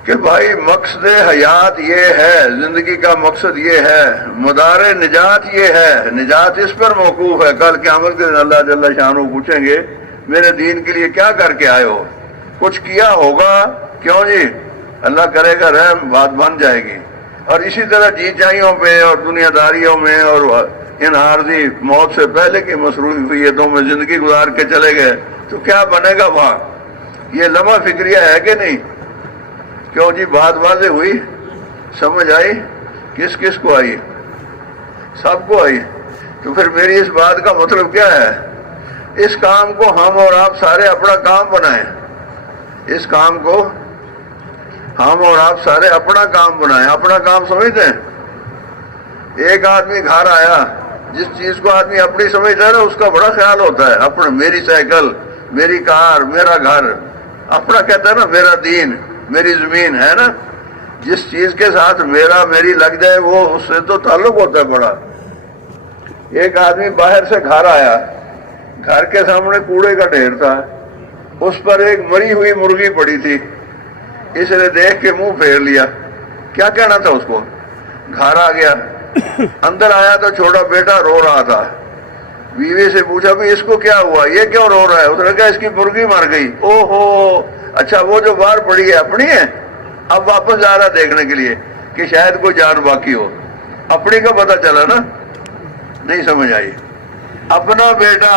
کہ بھائی مقصد حیات یہ ہے، زندگی کا مقصد یہ ہے، مدار نجات یہ ہے، نجات اس پر موقوف ہے۔ کل قیامت کے دن اللہ جل شانہ پوچھیں گے میرے دین کے لیے کیا کر کے آئے ہو؟ کچھ کیا ہوگا؟ کیوں جی؟ اللہ کرے گا رحم، بات بن جائے گی۔ اور اسی طرح جی چاہیوں پہ اور دنیا داریوں میں اور ان عارضی موت سے پہلے کی مصروفیتوں میں زندگی گزار کے چلے گئے تو کیا بنے گا وہاں؟ یہ لمحہ فکریہ ہے کہ نہیں؟ کیوں جی بات واضح ہوئی، سمجھ آئی؟ کس کس کو آئی؟ سب کو آئی۔ تو پھر میری اس بات کا مطلب کیا ہے؟ اس کام کو ہم اور آپ سارے اپنا کام بنائیں، اس کام کو ہم اور آپ سارے اپنا کام بنائیں۔ اپنا کام سمجھتے ہیں؟ ایک آدمی گھر آیا، جس چیز کو آدمی اپنی سمجھتا ہے نا اس کا بڑا خیال ہوتا ہے، اپنا، میری سائیکل، میری کار، میرا گھر، اپنا کہتا ہے نا میرا دین میری زمین ہے نا، جس چیز کے ساتھ میرا میری لگ جائے وہ اس سے تو تعلق ہوتا ہے بڑا۔ ایک آدمی باہر سے گھر آیا، گھر کے سامنے کوڑے کا ڈھیر تھا، اس پر ایک مری ہوئی مرغی پڑی تھی، اس نے دیکھ کے منہ پھیر لیا، کیا کہنا تھا اس کو؟ گھر آ گیا، اندر آیا تو چھوٹا بیٹا رو رہا تھا، بیوی سے پوچھا بھی اس کو کیا ہوا، یہ کیوں رو رہا ہے؟ اس نے کہا اس کی مرغی مر گئی۔ او ہو، اچھا وہ جو باہر پڑی ہے اپنی ہے؟ اب واپس جا رہا دیکھنے کے لیے کہ شاید کوئی جان باقی ہو، اپنی کا پتہ چلا نا، نہیں سمجھ آئی۔ اپنا بیٹا،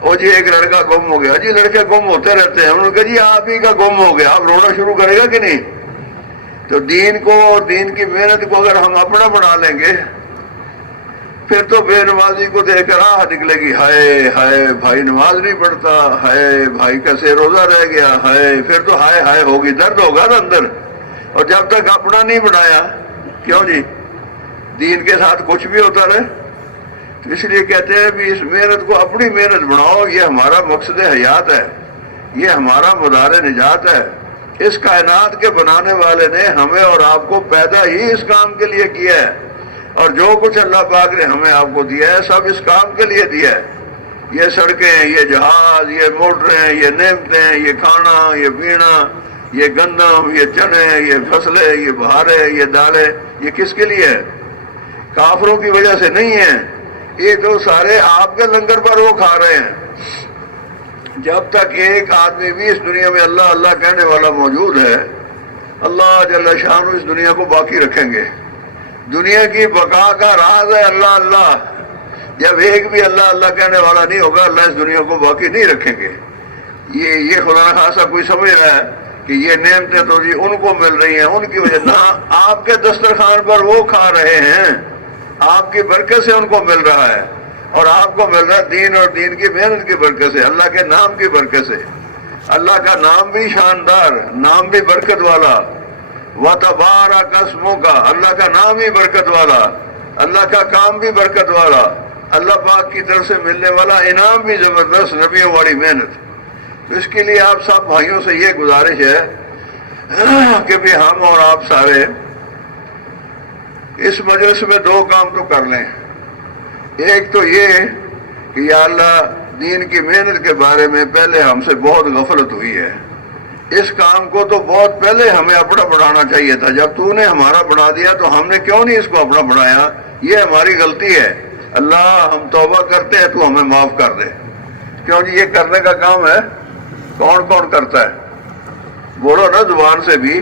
او جی ایک لڑکا گم ہو گیا، جی لڑکے گم ہوتے رہتے ہیں، انہوں نے کہا جی آپ ہی کا گم ہو گیا، آپ رونا شروع کرے گا کہ نہیں؟ تو دین کو اور دین کی محنت کو اگر ہم اپنا بنا لیں گے پھر تو بے نمازی کو دیکھ کر آہ نکلے گی، ہائے ہائے بھائی نماز نہیں پڑھتا، ہائے بھائی کیسے روزہ رہ گیا، ہائے، پھر تو ہائے ہائے ہوگی، درد ہوگا نا اندر۔ اور جب تک اپنا نہیں بنایا، کیوں جی دین کے ساتھ کچھ بھی ہوتا رہے، تو اس لیے کہتے ہیں بھی اس محنت کو اپنی محنت بناؤ، یہ ہمارا مقصد حیات ہے، یہ ہمارا مدار نجات ہے۔ اس کائنات کے بنانے والے نے ہمیں اور آپ کو پیدا ہی اس کام کے لیے کیا ہے، اور جو کچھ اللہ پاک نے ہمیں آپ کو دیا ہے سب اس کام کے لیے دیا ہے۔ یہ سڑکیں، یہ جہاز، یہ موٹریں، یہ نعمتیں، یہ کھانا، یہ پینا، یہ گندم، یہ چنے، یہ فصلیں، یہ بہاریں، یہ دالیں، یہ کس کے لیے ہے؟ کافروں کی وجہ سے نہیں ہے، یہ تو سارے آپ کے لنگر پر وہ کھا رہے ہیں۔ جب تک ایک آدمی بھی اس دنیا میں اللہ اللہ کہنے والا موجود ہے، اللہ جل شانہ اس دنیا کو باقی رکھیں گے۔ دنیا کی بقا کا راز ہے اللہ اللہ، جب ایک بھی اللہ اللہ کہنے والا نہیں ہوگا اللہ اس دنیا کو باقی نہیں رکھیں گے۔ یہ خدا نخواستہ کوئی سمجھ رہا ہے کہ یہ نعمتیں تو جی ان کو مل رہی ہیں، ان کی وجہ نہ، آپ کے دسترخوان پر وہ کھا رہے ہیں، آپ کی برکت سے ان کو مل رہا ہے، اور آپ کو مل رہا ہے دین اور دین کی محنت کی برکت سے، اللہ کے نام کی برکت سے۔ اللہ کا نام بھی شاندار، نام بھی برکت والا، وَتَبَارَكَ اسْمُكَ، اللہ کا نام ہی برکت والا، اللہ کا کام بھی برکت والا، اللہ پاک کی طرف سے ملنے والا انعام بھی زبردست، نبیوں والی محنت۔ تو اس کے لیے آپ سب بھائیوں سے یہ گزارش ہے کہ بھی ہم اور آپ سارے اس مجلس میں دو کام تو کر لیں۔ ایک تو یہ کہ یا اللہ دین کی محنت کے بارے میں پہلے ہم سے بہت غفلت ہوئی ہے، اس کام کو تو بہت پہلے ہمیں اپنا بڑھانا چاہیے تھا، جب تو نے ہمارا بڑھا دیا تو ہم نے کیوں نہیں اس کو اپنا بڑھایا؟ یہ ہماری غلطی ہے، اللہ ہم توبہ کرتے ہیں تو ہمیں معاف کر دے۔ کیوں جی یہ کرنے کا کام ہے، کون کون کرتا ہے؟ بولو نا زبان سے بھی،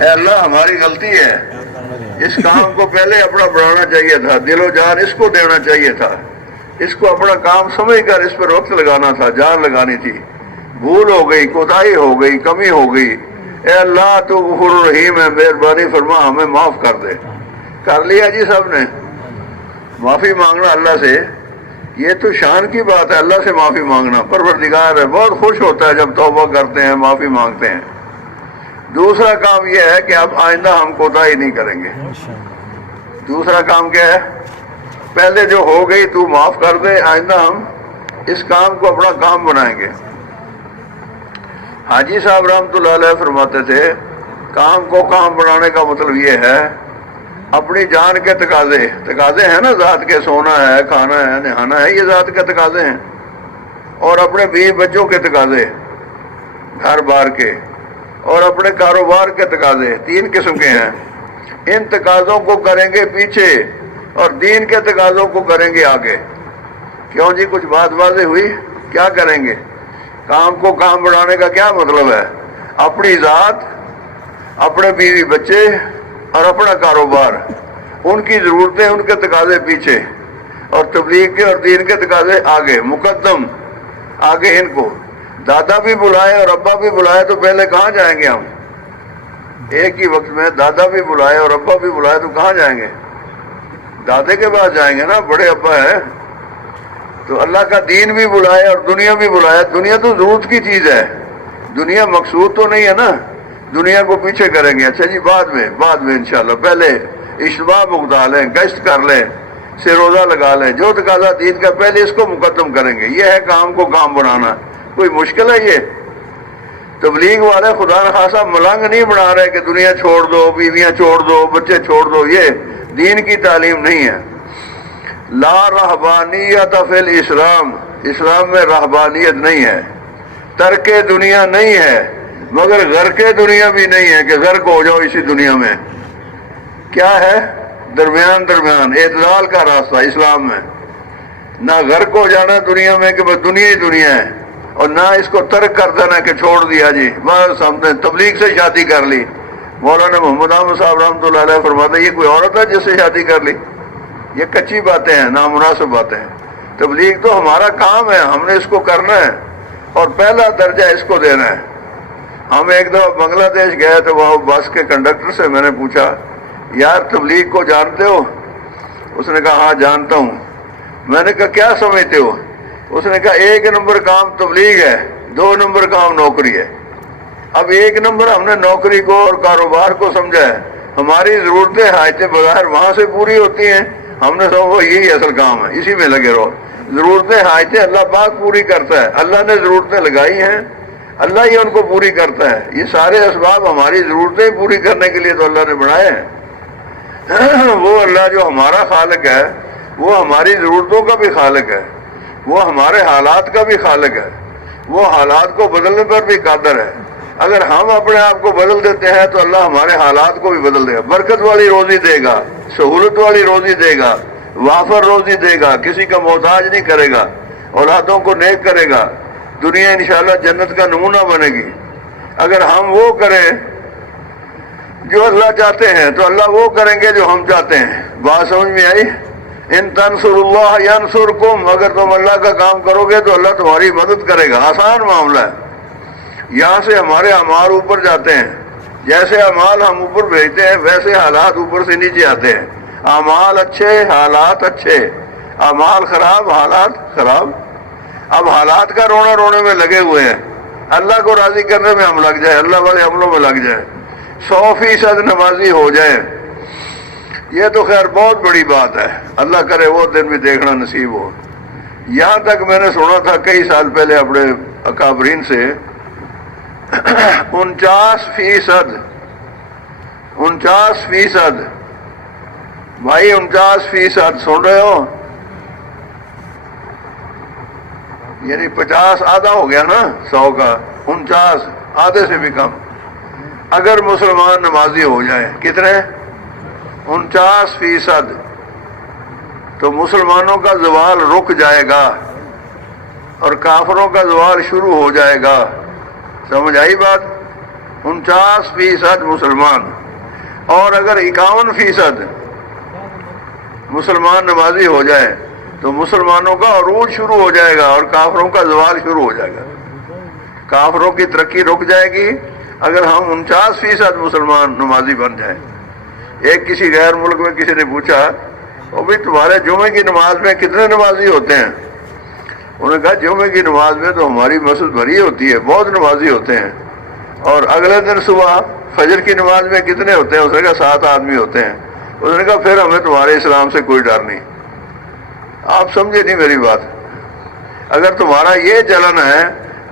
اے اللہ ہماری غلطی ہے، اس کام کو پہلے اپنا بڑھانا چاہیے تھا، دل و جان اس کو دینا چاہیے تھا، اس کو اپنا کام سمجھ کر اس پر وقت لگانا تھا، جان لگانی تھی، بھول ہو گئی، کوتاہی ہو گئی، کمی ہو گئی۔ اے اللہ تو غفور الرحیم ہے، مہربانی فرما ہمیں معاف کر دے۔ کر لیا جی سب نے؟ معافی مانگنا اللہ سے یہ تو شان کی بات ہے، اللہ سے معافی مانگنا، پروردگار ہے بہت خوش ہوتا ہے جب توبہ کرتے ہیں، معافی مانگتے ہیں۔ دوسرا کام یہ ہے کہ اب آئندہ ہم کوتاہی نہیں کریں گے۔ دوسرا کام کیا ہے؟ پہلے جو ہو گئی تو معاف کر دے، آئندہ ہم اس کام کو اپنا کام بنائیں گے۔ حاجی صاحب رحمۃ اللہ علیہ فرماتے تھے کام کو کام بنانے کا مطلب یہ ہے اپنی جان کے تقاضے ہیں نا ذات کے، سونا ہے، کھانا ہے، نہانا ہے، یہ ذات کے تقاضے ہیں، اور اپنے بیوی بچوں کے تقاضے، گھر بار کے، اور اپنے کاروبار کے تقاضے، تین قسم کے ہیں۔ ان تقاضوں کو کریں گے پیچھے اور دین کے تقاضوں کو کریں گے آگے۔ کیوں جی کچھ بات واضح ہوئی؟ کیا کریں گے؟ کام کو کام بڑھانے کا کیا مطلب ہے؟ اپنی ذات، اپنے بیوی بچے اور اپنا کاروبار، ان کی ضرورتیں، ان کے تقاضے پیچھے، اور تبلیغ کے اور دین کے تقاضے آگے، مقدم آگے۔ ان کو دادا بھی بلائے اور ابا بھی بلائے تو پہلے کہاں جائیں گے ہم؟ ایک ہی وقت میں دادا بھی بلائے اور ابا بھی بلائے تو کہاں جائیں گے؟ دادے کے پاس جائیں گے نا، بڑے ابا ہے۔ تو اللہ کا دین بھی بلائے اور دنیا بھی بلائے۔ دنیا تو ضرورت کی چیز ہے، دنیا مقصود تو نہیں ہے نا، دنیا کو پیچھے کریں گے۔ اچھا جی بعد میں انشاءاللہ، پہلے اجتماع بغدا لیں، گشت کر لیں، سے روزہ لگا لیں، جو تقاضا دین کا پہلے اس کو مقدم کریں گے۔ یہ ہے کام کو کام بنانا، کوئی مشکل ہے یہ؟ تبلیغ والے خدا نخواستہ ملنگ نہیں بنا رہے کہ دنیا چھوڑ دو، بیویاں چھوڑ دو، بچے چھوڑ دو، یہ دین کی تعلیم نہیں ہے۔ لا رہبانیت فی الاسلام، اسلام میں رہبانیت نہیں ہے، ترک دنیا نہیں ہے، مگر غرق دنیا بھی نہیں ہے کہ غرق ہو جاؤ اسی دنیا میں۔ کیا ہے؟ درمیان درمیان اعتدال کا راستہ اسلام میں، نہ غرق ہو جانا دنیا میں کہ بس دنیا ہی دنیا ہے، اور نہ اس کو ترک کر دینا کہ چھوڑ دیا جی بس ہم نے تبلیغ سے شادی کر لی۔ مولانا محمد احمد صاحب رحمۃ اللہ علیہ فرماتے ہیں یہ کوئی عورت ہے جس سے شادی کر لی؟ یہ کچی باتیں ہیں، نامناسب باتیں ہیں۔ تبلیغ تو ہمارا کام ہے، ہم نے اس کو کرنا ہے اور پہلا درجہ اس کو دینا ہے۔ ہم ایک دفعہ بنگلہ دیش گئے تو وہاں بس کے کنڈکٹر سے میں نے پوچھا یار تبلیغ کو جانتے ہو؟ اس نے کہا ہاں جانتا ہوں۔ میں نے کہا کیا سمجھتے ہو؟ اس نے کہا 1 نمبر کام تبلیغ ہے، 2 نمبر کام نوکری ہے۔ اب 1 نمبر ہم نے نوکری کو اور کاروبار کو سمجھا ہے، ہماری ضرورتیں حاجتیں بظاہر وہاں سے پوری ہوتی ہیں، ہم نے سمجھا یہی اصل کام ہے، اسی میں لگے رہو۔ ضرورتیں حاجتیں اللہ پاک پوری کرتا ہے، اللہ نے ضرورتیں لگائی ہیں، اللہ ہی ان کو پوری کرتا ہے۔ یہ سارے اسباب ہماری ضرورتیں پوری کرنے کے لیے تو اللہ نے بنائے ہیں۔ وہ اللہ جو ہمارا خالق ہے وہ ہماری ضرورتوں کا بھی خالق ہے، وہ ہمارے حالات کا بھی خالق ہے، وہ حالات کو بدلنے پر بھی قادر ہے۔ اگر ہم اپنے آپ کو بدل دیتے ہیں تو اللہ ہمارے حالات کو بھی بدل دے گا، برکت والی روزی دے گا، سہولت والی روزی دے گا، وافر روزی دے گا، کسی کا محتاج نہیں کرے گا، اولادوں کو نیک کرے گا، دنیا انشاءاللہ جنت کا نمونہ بنے گی۔ اگر ہم وہ کریں جو اللہ چاہتے ہیں تو اللہ وہ کریں گے جو ہم چاہتے ہیں۔ بات سمجھ میں آئی؟ ان تنصر اللہ ینصرکم، اگر تم اللہ کا کام کرو گے تو اللہ تمہاری مدد کرے گا۔ آسان معاملہ ہے۔ یہاں سے ہمارے اعمال اوپر جاتے ہیں، جیسے اعمال ہم اوپر بھیجتے ہیں ویسے حالات اوپر سے نیچے آتے ہیں۔ اعمال اچھے حالات اچھے، اعمال خراب حالات خراب۔ اب حالات کا رونا رونے میں لگے ہوئے ہیں، اللہ کو راضی کرنے میں ہم لگ جائیں، اللہ والے عملوں میں لگ جائیں، 100% نمازی ہو جائیں، یہ تو خیر بہت بڑی بات ہے، اللہ کرے وہ دن بھی دیکھنا نصیب ہو۔ یہاں تک میں نے سنا تھا کئی سال پہلے اپنے اکابرین سے 49%، بھائی 49% سن رہے ہو؟ یعنی 50 آدھا ہو گیا نا 100 کا، 49 آدھے سے بھی کم۔ اگر مسلمان نمازی ہو جائے کتنے؟ 49%، تو مسلمانوں کا زوال رک جائے گا اور کافروں کا زوال شروع ہو جائے گا۔ سمجھ آئی بات؟ 49% مسلمان، اور اگر 51% مسلمان نمازی ہو جائے تو مسلمانوں کا عروج شروع ہو جائے گا اور کافروں کا زوال شروع ہو جائے گا۔ کافروں کی ترقی رک جائے گی اگر ہم 49% مسلمان نمازی بن جائیں۔ ایک کسی غیر ملک میں کسی نے پوچھا وہ بھی تمہارے جمعے کی نماز میں کتنے نمازی ہوتے ہیں؟ انہوں نے کہا جمعے کی نماز میں تو ہماری مسجد بھری ہوتی ہے، بہت نمازی ہوتے ہیں، اور اگلے دن صبح فجر کی نماز میں کتنے ہوتے ہیں؟ اس نے کہا 7 آدمی ہوتے ہیں۔ اس نے کہا پھر ہمیں تمہارے اسلام سے کوئی ڈر نہیں۔ آپ سمجھے نہیں میری بات؟ اگر تمہارا یہ چلن ہے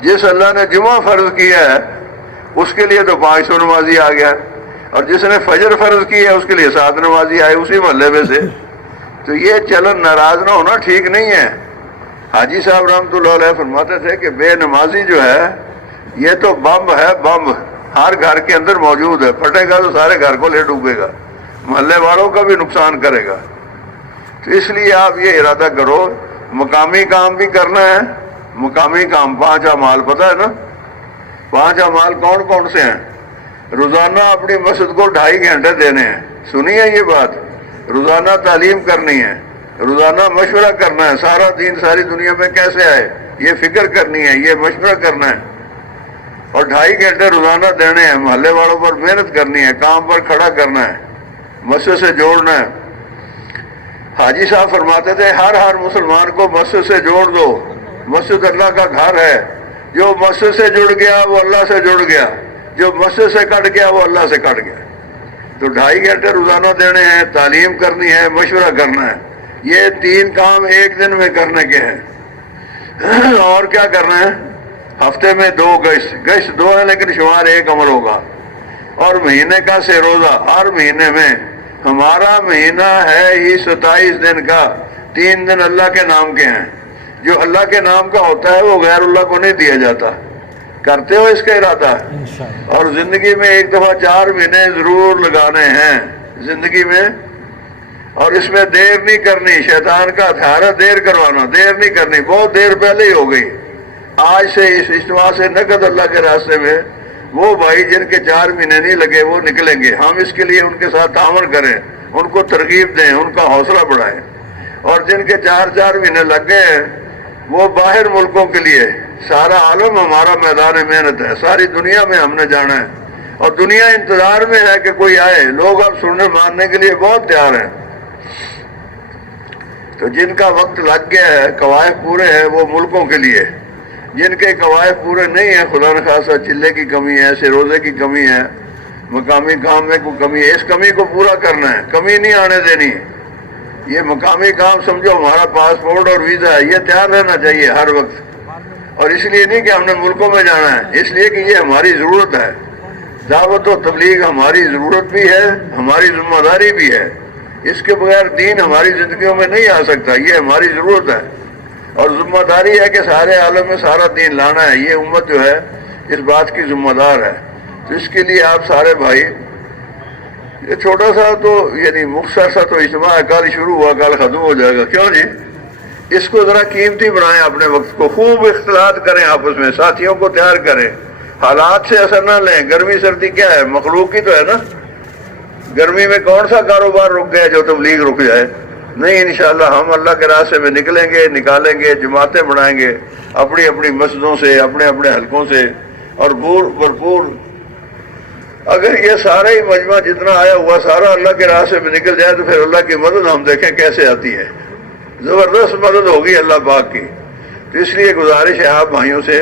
جس اللہ نے جمعہ فرض کیا ہے اس کے لیے تو 500 نمازی آ گیا، اور جس نے فجر فرض کی ہے اس کے لیے 7 نمازی آئے اسی محلے میں سے، تو یہ چلن ناراض نہ ہونا ٹھیک نہیں ہے۔ حاجی صاحب رحمۃ اللہ علیہ فرماتے تھے کہ بے نمازی جو ہے یہ تو بم ہے، بم ہر گھر کے اندر موجود ہے، پھٹے گا تو سارے گھر کو لے ڈوبے گا، محلے والوں کا بھی نقصان کرے گا۔ تو اس لیے آپ یہ ارادہ کرو، مقامی کام بھی کرنا ہے۔ مقامی کام 5 اعمال پتہ ہے نا؟ 5 اعمال کون کون سے ہیں؟ روزانہ اپنی مسجد کو 2.5 گھنٹے دینے ہیں، سنیے یہ بات، روزانہ تعلیم کرنی ہے، روزانہ مشورہ کرنا ہے، سارا دین ساری دنیا میں کیسے آئے یہ فکر کرنی ہے، یہ مشورہ کرنا ہے، اور 2.5 گھنٹے روزانہ دینے ہیں، محلے والوں پر محنت کرنی ہے، کام پر کھڑا کرنا ہے، مسجد سے جوڑنا ہے۔ حاجی صاحب فرماتے تھے ہر مسلمان کو مسجد سے جوڑ دو، مسجد اللہ کا گھر ہے، جو مسجد سے جڑ گیا وہ اللہ سے جڑ گیا، جو مسجد سے کٹ گیا وہ اللہ سے کٹ گیا۔ تو 2.5 گھنٹے روزانہ دینے ہیں، تعلیم کرنی ہے، مشورہ کرنا ہے، یہ 3 کام ایک دن میں کرنے کے ہیں۔ اور کیا کرنا ہے؟ ہفتے میں 2 گشت 2 ہے لیکن شمار 1 عمل ہوگا، اور مہینے کا سے روزہ، ہر مہینے میں ہمارا مہینہ ہے ہی 27 دن کا، 3 دن اللہ کے نام کے ہیں، جو اللہ کے نام کا ہوتا ہے وہ غیر اللہ کو نہیں دیا جاتا، کرتے ہو اس کا ارادہ؟ انشاءاللہ۔ اور زندگی میں 1 دفعہ 4 مہینے ضرور لگانے ہیں زندگی میں، اور اس میں دیر نہیں کرنی، شیطان کا ہتھیار ہے دیر کروانا، دیر نہیں کرنی، بہت دیر پہلے ہی ہو گئی، آج سے اس اجتماع سے نقد اللہ کے راستے میں وہ بھائی جن کے 4 مہینے نہیں لگے وہ نکلیں گے، ہم اس کے لیے ان کے ساتھ تعاون کریں، ان کو ترغیب دیں، ان کا حوصلہ بڑھائیں، اور جن کے 4 مہینے لگ گئے ہیں وہ باہر ملکوں کے لیے، سارا عالم ہمارا میدان محنت ہے، ساری دنیا میں ہم نے جانا ہے، اور دنیا انتظار میں ہے کہ کوئی آئے، لوگ اب سننے ماننے کے لیے بہت تیار ہیں۔ تو جن کا وقت لگ گیا ہے، قواعد پورے ہیں، وہ ملکوں کے لیے، جن کے قواعد پورے نہیں ہیں، خدا نخواستہ چلے کی کمی ہے، ایسے روزے کی کمی ہے، مقامی کام میں کوئی کمی ہے، اس کمی کو پورا کرنا ہے، کمی نہیں آنے دینی۔ یہ مقامی کام سمجھو ہمارا پاسپورٹ اور ویزا ہے، یہ تیار رہنا چاہیے ہر وقت، اور اس لیے نہیں کہ ہم نے ملکوں میں جانا ہے، اس لیے کہ یہ ہماری ضرورت ہے، دعوت و تبلیغ ہماری ضرورت بھی ہے، ہماری ذمہ داری بھی ہے، اس کے بغیر دین ہماری زندگیوں میں نہیں آ سکتا، یہ ہماری ضرورت ہے، اور ذمہ داری ہے کہ سارے عالم میں سارا دین لانا ہے، یہ امت جو ہے اس بات کی ذمہ دار ہے۔ تو اس کے لیے آپ سارے بھائی، یہ چھوٹا سا تو یعنی مختصر سا تو اجتماع ہے، کل شروع ہوا کل ختم ہو جائے گا، کیوں جی؟ اس کو ذرا قیمتی بنائیں، اپنے وقت کو خوب اختلاط کریں، آپس میں ساتھیوں کو تیار کریں، حالات سے اثر نہ لیں، گرمی سردی کیا ہے، مخلوق کی تو ہے نا، گرمی میں کون سا کاروبار رک گیا جو تبلیغ رک جائے؟ نہیں، انشاءاللہ ہم اللہ کے راستے میں نکلیں گے، نکالیں گے، جماعتیں بنائیں گے اپنی اپنی مسجدوں سے، اپنے اپنے حلقوں سے، اور بھرپور اگر یہ سارا ہی مجمع جتنا آیا ہوا سارا اللہ کے راستے میں نکل جائے تو پھر اللہ کی مدد ہم دیکھیں کیسے آتی ہے، زبردست مدد ہوگی اللہ پاک کی۔ تو اس لیے گزارش ہے آپ بھائیوں سے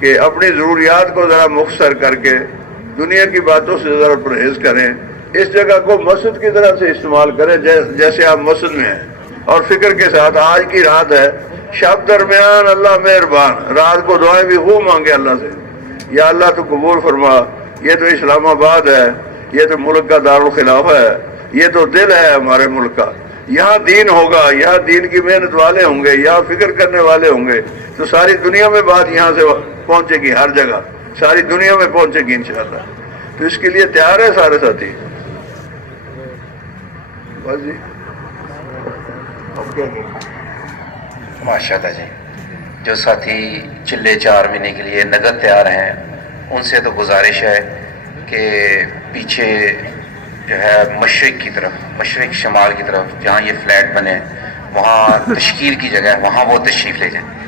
کہ اپنی ضروریات کو ذرا مختصر کر کے دنیا کی باتوں سے ذرا پرہیز کریں، اس جگہ کو مسجد کی طرح سے استعمال کریں جیسے آپ مسجد میں ہیں، اور فکر کے ساتھ آج کی رات ہے، شب درمیان اللہ مہربان، رات کو دعائیں بھی خوب مانگے اللہ سے، یا اللہ تو قبول فرما، یہ تو اسلام آباد ہے، یہ تو ملک کا دارالخلافہ ہے، یہ تو دل ہے ہمارے ملک کا، یہاں دین ہوگا، یہاں دین کی محنت والے ہوں گے، یہاں فکر کرنے والے ہوں گے، تو ساری دنیا میں بات یہاں سے پہنچے گی، ہر جگہ ساری دنیا میں پہنچے گی انشاءاللہ۔ تو اس کے لیے تیار ہے سارے ساتھی؟ بس جی ماشاء اللہ جی، جو ساتھی چلے 4 مہینے کے لیے نقد تیار ہیں ان سے تو گزارش ہے کہ پیچھے جو ہے مشرق کی طرف، مشرق شمال کی طرف جہاں یہ فلیٹ بنے وہاں تشکیل کی جگہ ہے، وہاں وہ تشریف لے جائیں۔